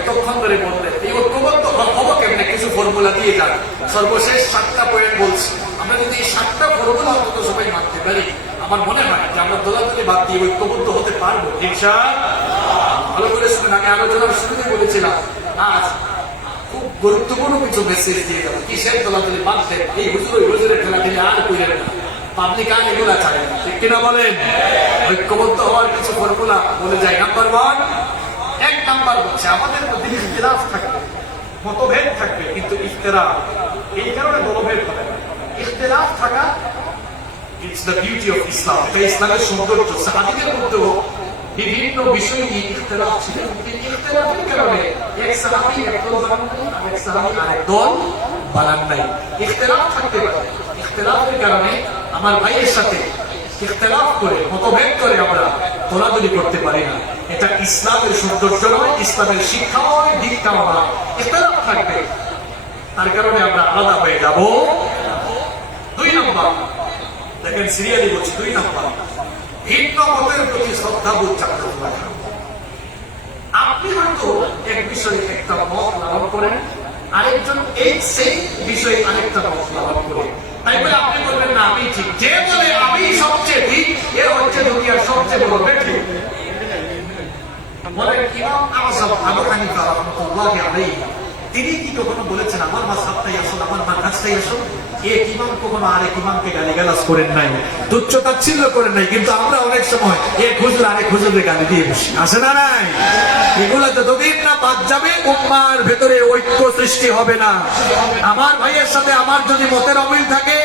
এতক্ষণ ধরে বললেন, এই ঐক্যবদ্ধ হবো কেমনে কিছু ফর্মুলা দিয়ে যান। সর্বশেষ 7টা পয়েন্ট বলছি। আমরা যদি এই 7টা ফর্মুলা অন্তত সবাই মানতে পারি, আমার মনে হয় যে আমরা দোলাদুলি বাদ দিয়ে ঐক্যবদ্ধ হতে পারবো ইনশাআল্লাহ। ভালো করে শুনুন, আমি আলোচনার শুরুতে বলেছিলাম আজ খুব গুরুত্বপূর্ণ কিছু মেসেজ দিয়ে যাবো। কিসের দোলাদুলি বাদ দেন, এই হুজুরের খেলা খেলে আর কইলেন না, পাবলিক আর এগুলা চায় না, ঠিক কিনা বলেন? ঐক্যবদ্ধ হওয়ার কিছু ফর্মুলা বলে যায়। নাম্বার 1, 1 নাম্বার হচ্ছে আমাদের মধ্যে ইখতিলাফ থাকবে, মতভেদ থাকবে, কিন্তু ইখতিলাফ এই কারণে দলভেদ হবে না। ইখতিলাফ থাকা it's the beauty of Islam. এটা ইসলামের সৌন্দর্য। সাহাবীদের মধ্যেও বিভিন্ন বিষয় নিয়ে ইখতিলাফ ছিল, কিন্তু ইখতিলাফের কারণে এক সাহাবী এক দল বানান নাই, আরেক সাহাবী আরেক দল বানান নাই। ইখতিলাফ থাকতে পারে, ইখতিলাফের কারণে আমার ভাইয়ের সাথে ইখতিলাফ করে মতভেদ করে আমরা দলাদলি করতে পারি না। এটা ইসলামের সৌন্দর্য নয়, ইসলামের শিক্ষা নয়, দীক্ষাও নয়। ইখতিলাফ থাকবে, তার কারণে আমরা আলাদা হয়ে যাব। 2 নম্বর, দেখেন সিরিয়ালি বলছি, 2 নম্বর, ভিন্ন মতের প্রতি শ্রদ্ধাবোধ জাগ্রত রাখা। আপনি হয়তো এক বিষয়ে একটা মত লালন করেন, আরেকজন এই সেই বিষয়ে আরেকটা মত লালন করেন, তাই বলে আপনি বলবেন না আমি ঠিক। যে বলে আমি সবচেয়ে ঠিক, এ হচ্ছে দুনিয়ার সবচেয়ে বড় ব্যক্তি। বলেন ইমাম আযম আবু হানিফা রাহমাতুল্লাহি আলাইহি, তিনি কি কখনো বলেছেন আমার মাযহাবটাই আসল, আমার মানহাজটাই আসল? এক ইমাম কখনো আরেক ইমামকে গালিগালাজ করেন নাই, তুচ্ছ-তাচ্ছিল্য করেন নাই। কিন্তু আমরা অনেক সময় এক হুজুর আরেক হুজুরকে গালি দিয়ে বসি, আসে না নাই? এগুলো যতদিন না বাদ যাবে উম্মার ভেতরে ঐক্য সৃষ্টি হবে না। আমার ভাইয়ের সাথে আমার যদি মতের অমিল থাকে,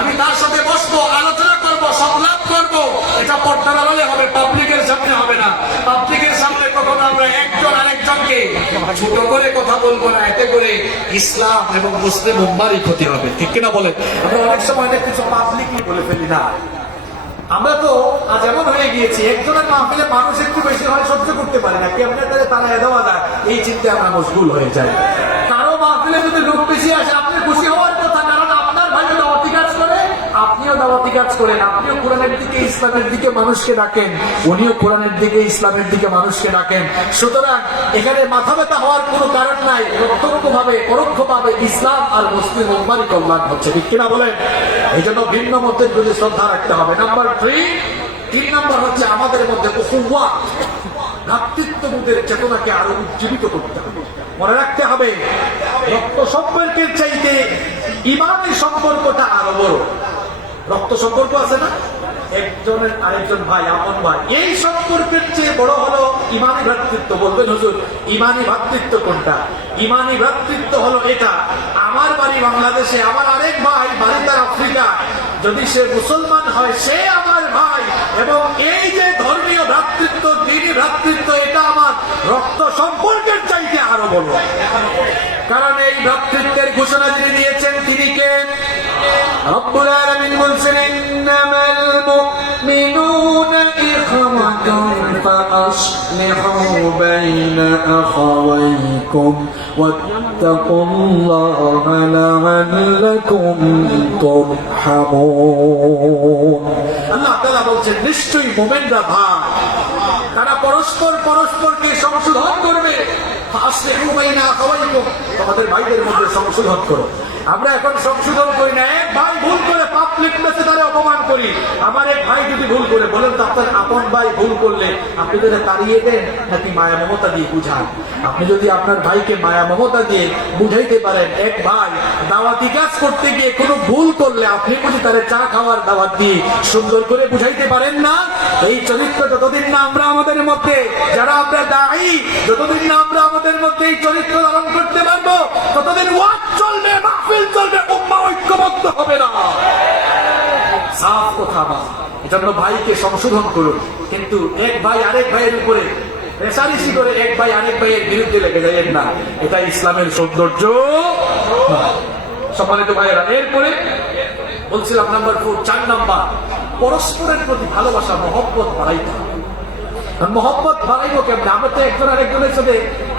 আমি তার সাথে বসবো, আলোচনা করব, সংলাপ করব। এটা পর্দার আড়ালে হবে, পাবলিকের সামনে হবে না। পাবলিকের সামনে কখনো আমরা একজন আরেকজনকে ছোট করে কথা বলবো না, এতে করে ইসলাম এবং মুসলিম উম্মারই ক্ষতি হবে, ঠিক কিনা বলেন? আমরা অনেক সময় অনেক কিছু পাবলিকলি বলে ফেলি না। আমরা তো আজ এমন হয়ে গিয়েছি, একজনের মাহফিলে মানুষ একটু বেশি হয় সহ্য করতে পারে না, কেমনে তারা তারা দেওয়া যায়, এই চিন্তায় আমরা মশগুল হয়ে যাই। কারো মাহফিলে যদি লোক বেশি আসে, আপনি খুশি হওয়ার কথা, কারণ আপনার ভাইও দাওয়াতি কাজ করে, আপনিও দাওয়াতি কাজ করেন, আপনিও কোরআনের দিকে ইসলামের দিকে মানুষকে ডাকেন, উনিও কোরআনের দিকে ইসলামের দিকে মানুষকে ডাকেন। সুতরাং এখানে মাথা ব্যথা হওয়ার কোনো কারণ নাই। প্রত্যক্ষভাবে পরোক্ষভাবে ইসলাম আর মুসলিম উম্মারই কল্যাণ হচ্ছে, ঠিক কিনা বলেন? এই জন্য ভিন্ন মতের প্রতি শ্রদ্ধা রাখতে হবে। নাম্বার 3 নম্বর হচ্ছে আমাদের মধ্যে উখুওয়া, ভ্রাতৃত্ববোধের চেতনাকে আরো উজ্জীবিত করতে হবে। মনে রাখতে হবে রক্ত সম্পর্কের চাইতে ইমানের সম্পর্কটা আরো বড়। রক্ত সম্পর্ক আছে না, একজনের আরেকজন ভাই, আপন ভাই, এই সম্পর্কের চেয়ে বড় হলো ইমানি ভ্রাতৃত্ব। বলবেন হুজুর ইমানি ভ্রাতৃত্ব কোনটা? ইমানি ভ্রাতৃত্ব হলো এটা, আমার বাড়ি বাংলাদেশে, আমার আরেক ভাই বাড়ি তার আফ্রিকা, যদি সে মুসলমান হয় সে আমার ভাই, এবং এই যে ধর্মীয় ভ্রাতৃত্ব, দ্বীনি ভ্রাতৃত্ব, এটা আমার রক্ত সম্পর্কের চাইতে আরো বড়। কারণ এই ভ্রাতৃত্বের ঘোষণা যিনি দিয়েছেন তিনি কে? রব্বুল আলামিন বলছেন ইন্নামাল মুমিনুনা ইখওয়াতুন ফাআসলিহু বাইনা আখাওয়াইকুম ওয়াত্তাকুল্লাহা লাআল্লাকুম তুরহামুন। আল্লাহ তাআলা বলছেন নিশ্চয়ই মুমিনরা ভাই, তারা পরস্পরকে সংশোধন করবে। ফাআসলিহু বাইনা আখাওয়াইকুম, তোমাদের ভাইদের মধ্যে সংশোধন করো। আমরা এখন সংশোধন করি না, এক ভাই ভুল করে পাপ লিখতেছে তারে অপমান করি। আমার এক ভাই যদি ভুল করে, বলেন তো আপনার আপন ভাই ভুল করলে আপনি যদি তাড়িয়ে দেন নাকি মায়া মমতা দিয়ে বুঝান? আপনি যদি আপনার ভাইকে মায়া মমতা দিয়ে বুঝাইতে পারেন, এক ভাই দাওয়াতি কাজ করতে গিয়ে কোনো ভুল করলে আপনি বুঝি তারে চা খাওয়ার দাওয়াত দিয়ে সুন্দর করে বুঝাইতে পারেন না? এই চরিত্র যতদিন না আমরা আমাদের মধ্যে, যারা আমরা দায়ী, যতদিন না আমরা আমাদের মধ্যে এই চরিত্র ধারণ করতে পারবো, ততদিন ওয়াজ চলবে, মাহফিল চলবে, উম্মাহ ঐক্যবদ্ধ হবে না। সাফ কথা না। এজন্য ভাইকে সংশোধন করুন, কিন্তু এক ভাই আরেক ভাইয়ের উপরে রেশারেশি করে এক ভাই আরেক ভাইয়ের বিরুদ্ধে লেগে যাবেন না। এটা ইসলামের সৌন্দর্য না। সম্মানিত ভাইয়েরা, এরপরে বলছিলাম নাম্বার 4, 4 নাম্বার, পরস্পরের প্রতি ভালোবাসা, মহব্বত বাড়াইতে হবে। মহব্বত বাড়াইবো কেমন? আমরা তো একজন আরেকজনের সাথে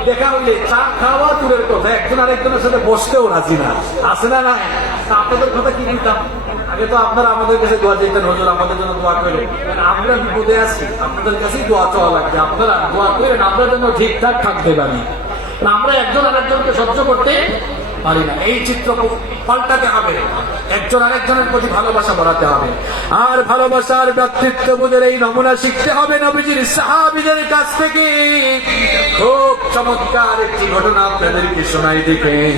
দেখা হইলে চা খাওয়া দূরের কথা, একজন আরেকজনের সাথে বসতেও রাজি না, আছে না? নাই। আপনাদের কথা কি বলতাম? আগে তো আপনারা আমাদের কাছে দোয়া দিতেন, হুজুর আমাদের জন্য দোয়া করে। আমরা বিপদে আছি, আপনাদের কাছেই দোয়া চাওয়া লাগবে। আপনারা দোয়া করেন আমরা যেন ঠিকঠাক থাকতে পারি। আমরা একজন আরেকজনকে সহ্য করতে পারি না। এই চিত্র পাল্টাতে হবে, একজন আরেকজনের প্রতি ভালোবাসা বাড়াতে হবে। আর ভালোবাসার ভ্রাতৃত্ববোধের এই নমুনা শিখতে হবে নবীজির সাহাবীদের কাছ থেকে। খুব চমৎকার একটি ঘটনা আপনাদেরকে শোনাই দেখেন।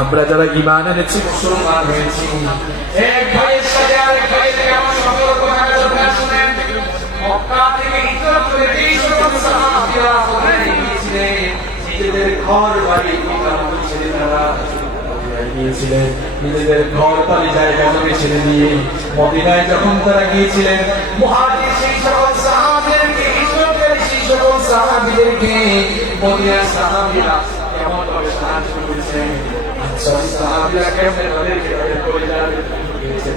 আমরা যারা ঈমান এনেছি, মুসলমান হয়েছি, এক ভাইয়ের সাথে আরেক ভাইয়ের কেমন সম্পর্ক থাকা দরকার শুনেন। মক্কা থেকে হিজরত করে 20 জন সাহাবীরা মদিনায় গিয়েছিলেন। নিজেদের ঘর বাড়ি ছেড়ে তারা গিয়েছিলেন, নিজেদের ঘর বাড়ি জায়গা জমি ছেড়ে দিয়ে মদিনায় যখন তারা গিয়েছিলেন, মুহাজির সেই সকল সাহাবীদেরকে, হিজরতকারী সেই সকল সাহাবীদেরকে মদিনার সাহাবীরা কেমন ভাবে সাহায্য করেছেন, আনসারী সাহাবীরা কেমন তাদেরকে তাদের পরিবার দিয়েছেন।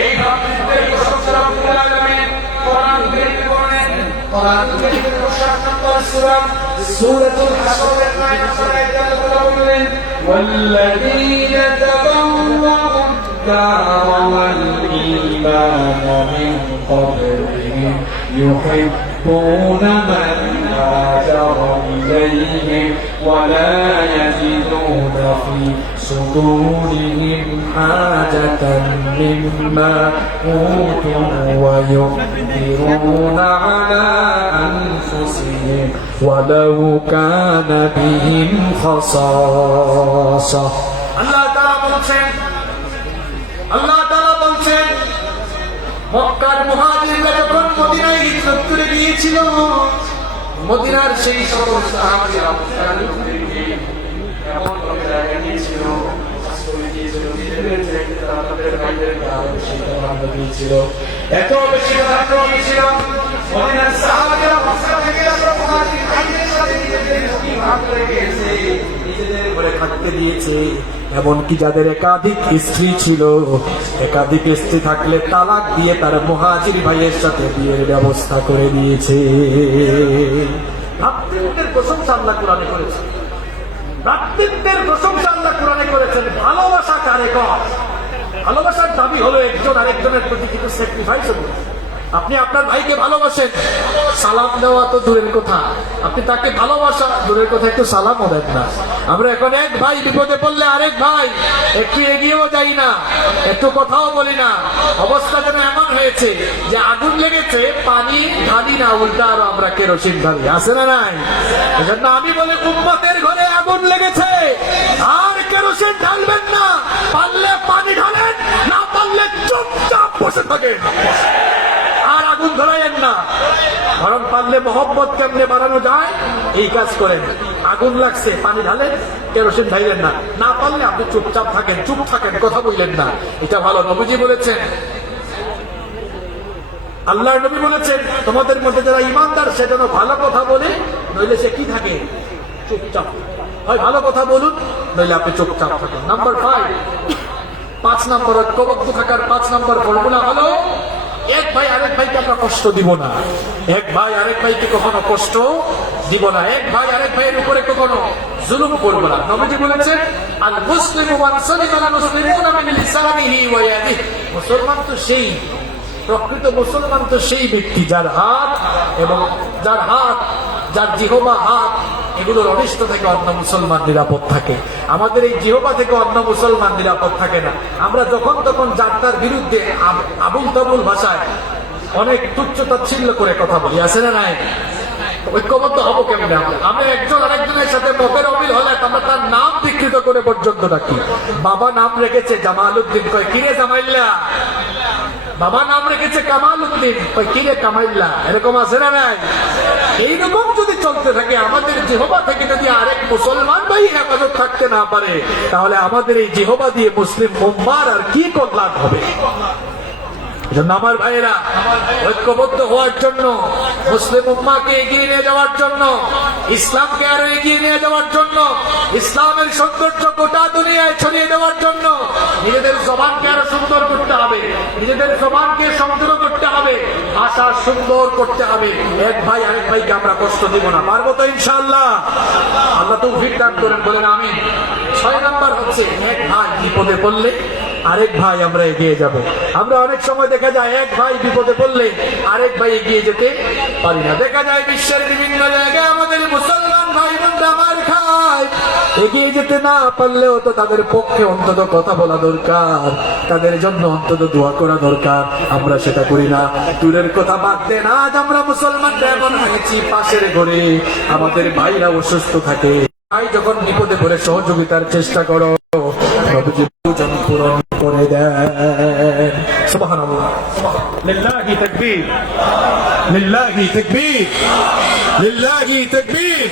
এই ভাতৃত্বের প্রশংসা রব্বুল আলামিন কোরআন কারীমে বলেন। কোরআন কারীমের 7 নম্বর সূরা সূরাতুল হাসরের 9 নম্বর আয়াতে আল্লাহ বলেন, ওয়াল্লাযীনা তাবাওয়াউ الدار والإيمان من قبلهم يحبون من هاجر إليهم ولا يجدون في صدورهم حاجة مما أوتوا ويؤثرون على أنفسهم ولو كان بهم خصاصة. الله تعالى বলছেন, মক্কার মুহাজিররা যখন মদিনায় হিজরত করে গিয়েছিল, মদিনার সেই সকল সাহাবীরা মুসলিমদেরকে এমন ভাবে জায়গা দিয়েছিল, আশ্রয় দিয়েছিল, নিজেদের চাইতে তারা তাদের ভাইদেরকে আরো বেশি প্রাধান্য দিয়েছিল, এত বেশি প্রাধান্য দিয়েছিল। মদিনার সাহাবীরা মক্কা থেকে আসা মুহাজির ভাইদের সাথে নিজেদের কি ভাগ করে গিয়েছে, নিজেদের ঘরে থাকতে দিয়েছে। এমনকি যাদের একাধিক স্ত্রী ছিল, একাধিক স্ত্রী থাকলে তালাক দিয়ে তারা মুহাজির ভাইয়ের সাথে বিয়ের ব্যবস্থা করে দিয়েছে। ভ্রাতৃত্বের প্রশংসা আল্লাহ কোরআনে করেছেন, ভ্রাতৃত্বের প্রশংসা আল্লাহ কোরআনে করেছেন। ভালোবাসা কারে কয়? ভালোবাসার দাবি হলো একজন আরেকজনের প্রতি কিছু স্যাক্রিফাইস হবে। আপনি আপনার ভাইকে ভালোবাসেন, সালাম দেওয়া তো দূরের কথা, আপনি তাকে ভালোবাসা দূরের কথা, একটু সালামও দেন না। আমরা এখন এক ভাই বিপদে পড়লে আরেক ভাই একটু এগিয়েও যাই না, একটু কথাও বলি না। অবস্থা যেন এমন হয়েছে যে আগুন লেগেছে, পানি ঢালি না, উল্টা আরো আমরা কেরোসিন ঢালি, আছে না নাই? এজন্য আমি বলি, উম্মতের ঘরে আগুন লেগেছে আর কেরোসিন ঢালবেন না, পারলে পানি ঢালেন, না পারলে চুপচাপ বসে থাকেন, আর আগুন ধরাইয়েন না। বরং পারলে মহব্বত কেমনে বাড়ানো যায় এই কাজ করেন। আগুন লাগছে, পানি ঢালেন, কেরোসিন ঢাইলেন না, না পারলে আপনি চুপচাপ থাকেন, চুপ থাকেন, কথা বললেন না। এটা ভালো। নবীজি বলেছেন, আল্লাহর নবী বলেছেন, তোমাদের মধ্যে যারা ইমানদার সে যেন ভালো কথা বলে, নইলে সে কি থাকে? চুপচাপ। হয় ভালো কথা বলুন, নইলে আপনি চুপচাপ থাকেন। নাম্বার 5, 5 নম্বর ঐক্যবদ্ধ থাকার 5 নম্বর ফর্মুলা হলো এক ভাই আরেক ভাইকে আমরা কষ্ট দিব না, এক ভাই আরেক ভাইকে কখনো কষ্ট দিব না, এক ভাই আরেক ভাইয়ের উপরে কখনো জুলুম করব না। নবীজি বলেছেন আল মুসলিমু মান সালিমা আল মুসলিমুনা মিন লিসানিহি ওয়া ইয়াদিহি, মুসলমান তো সেই, প্রকৃত মুসলমান তো সেই ব্যক্তি যার হাত এবং যার জিহবা হাত এগুলোর অনিষ্ট থেকে অন্য মুসলমান নিরাপদ থাকে। আমাদের এই জিহবা থেকে অন্য মুসলমান নিরাপদ থাকে না। আমরা যখন তখন যার তার বিরুদ্ধে আবুল তাবুল ভাষায় অনেক তুচ্ছতাচ্ছিল্য করে কথা বলি, আছে না নাই? ঐক্যবদ্ধ হবো কেমনে? আমরা একজন আরেকজনের সাথে মতের অমিল হলে আমরা তার নাম বিকৃত করে পর্যন্ত ডাকি। বাবা নাম রেখেছে জামাল উদ্দিন, কয় কিরে জামাইল্লা, বাবা নাম রেখেছে কামাল উদ্দিন, কয় কিরে কামাইল্লা, এরকম আছে না নাই? এইরকম যদি চলতে থাকে, আমাদের জিহবা থেকে যদি আরেক মুসলমান ভাই হেফাজত থাকতে না পারে, তাহলে আমাদের এই জিহবা দিয়ে মুসলিম উম্মার আর কি কল্যাণ হবে? এজন্য আমার ভাইয়েরা, ঐক্যবদ্ধ হওয়ার জন্য, মুসলিম উম্মাকে এগিয়ে নিয়ে যাওয়ার জন্য, ইসলামকে আরো এগিয়ে নিয়ে যাওয়ার জন্য, ইসলামের সৌন্দর্য গোটা দুনিয়ায় ছড়িয়ে দেওয়ার জন্য নিজেদের জবানকে আরো সুন্দর করতে হবে, নিজেদের জবানকে সুন্দর করতে হবে, ভাষা সুন্দর করতে হবে। এক ভাই আরেক ভাইকে আমরা কষ্ট দিব না, পারবো তো ইনশাআল্লাহ? আল্লাহ তৌফিক দান করেন, বলেন আমিন। 6 নাম্বার হচ্ছে এক ভাই বিপদে পড়লে আরেক ভাই আমরা এগিয়ে যাব। আমরা অনেক সময় দেখা যায় এক ভাই বিপদে পড়লে আরেক ভাই এগিয়ে যেতে পারি না। দেখা যায় বিশ্বের বিভিন্ন জায়গায় আমাদের মুসলমান ভাই বোনরা মার খায়, এগিয়ে যেতে না পারলেও তো তাদের পক্ষে অন্তত কথা বলা দরকার, তাদের জন্য অন্তত দোয়া করা দরকার। আমরা সেটা করি না। দূরের কথা বাদ দেন, আজ আমরা মুসলমানরা এমন হয়েছি, পাশের ঘরে আমাদের ভাইরা অসুস্থ থাকে, ভাই যখন বিপদে পড়ে সহযোগিতার চেষ্টা করো, নবীজি প্রয়োজন পূরণ করে দেন। সুবহানাল্লাহ, লিল্লাহি তাকবীর, লিল্লাহি তাকবীর, লিল্লাহি তাকবীর।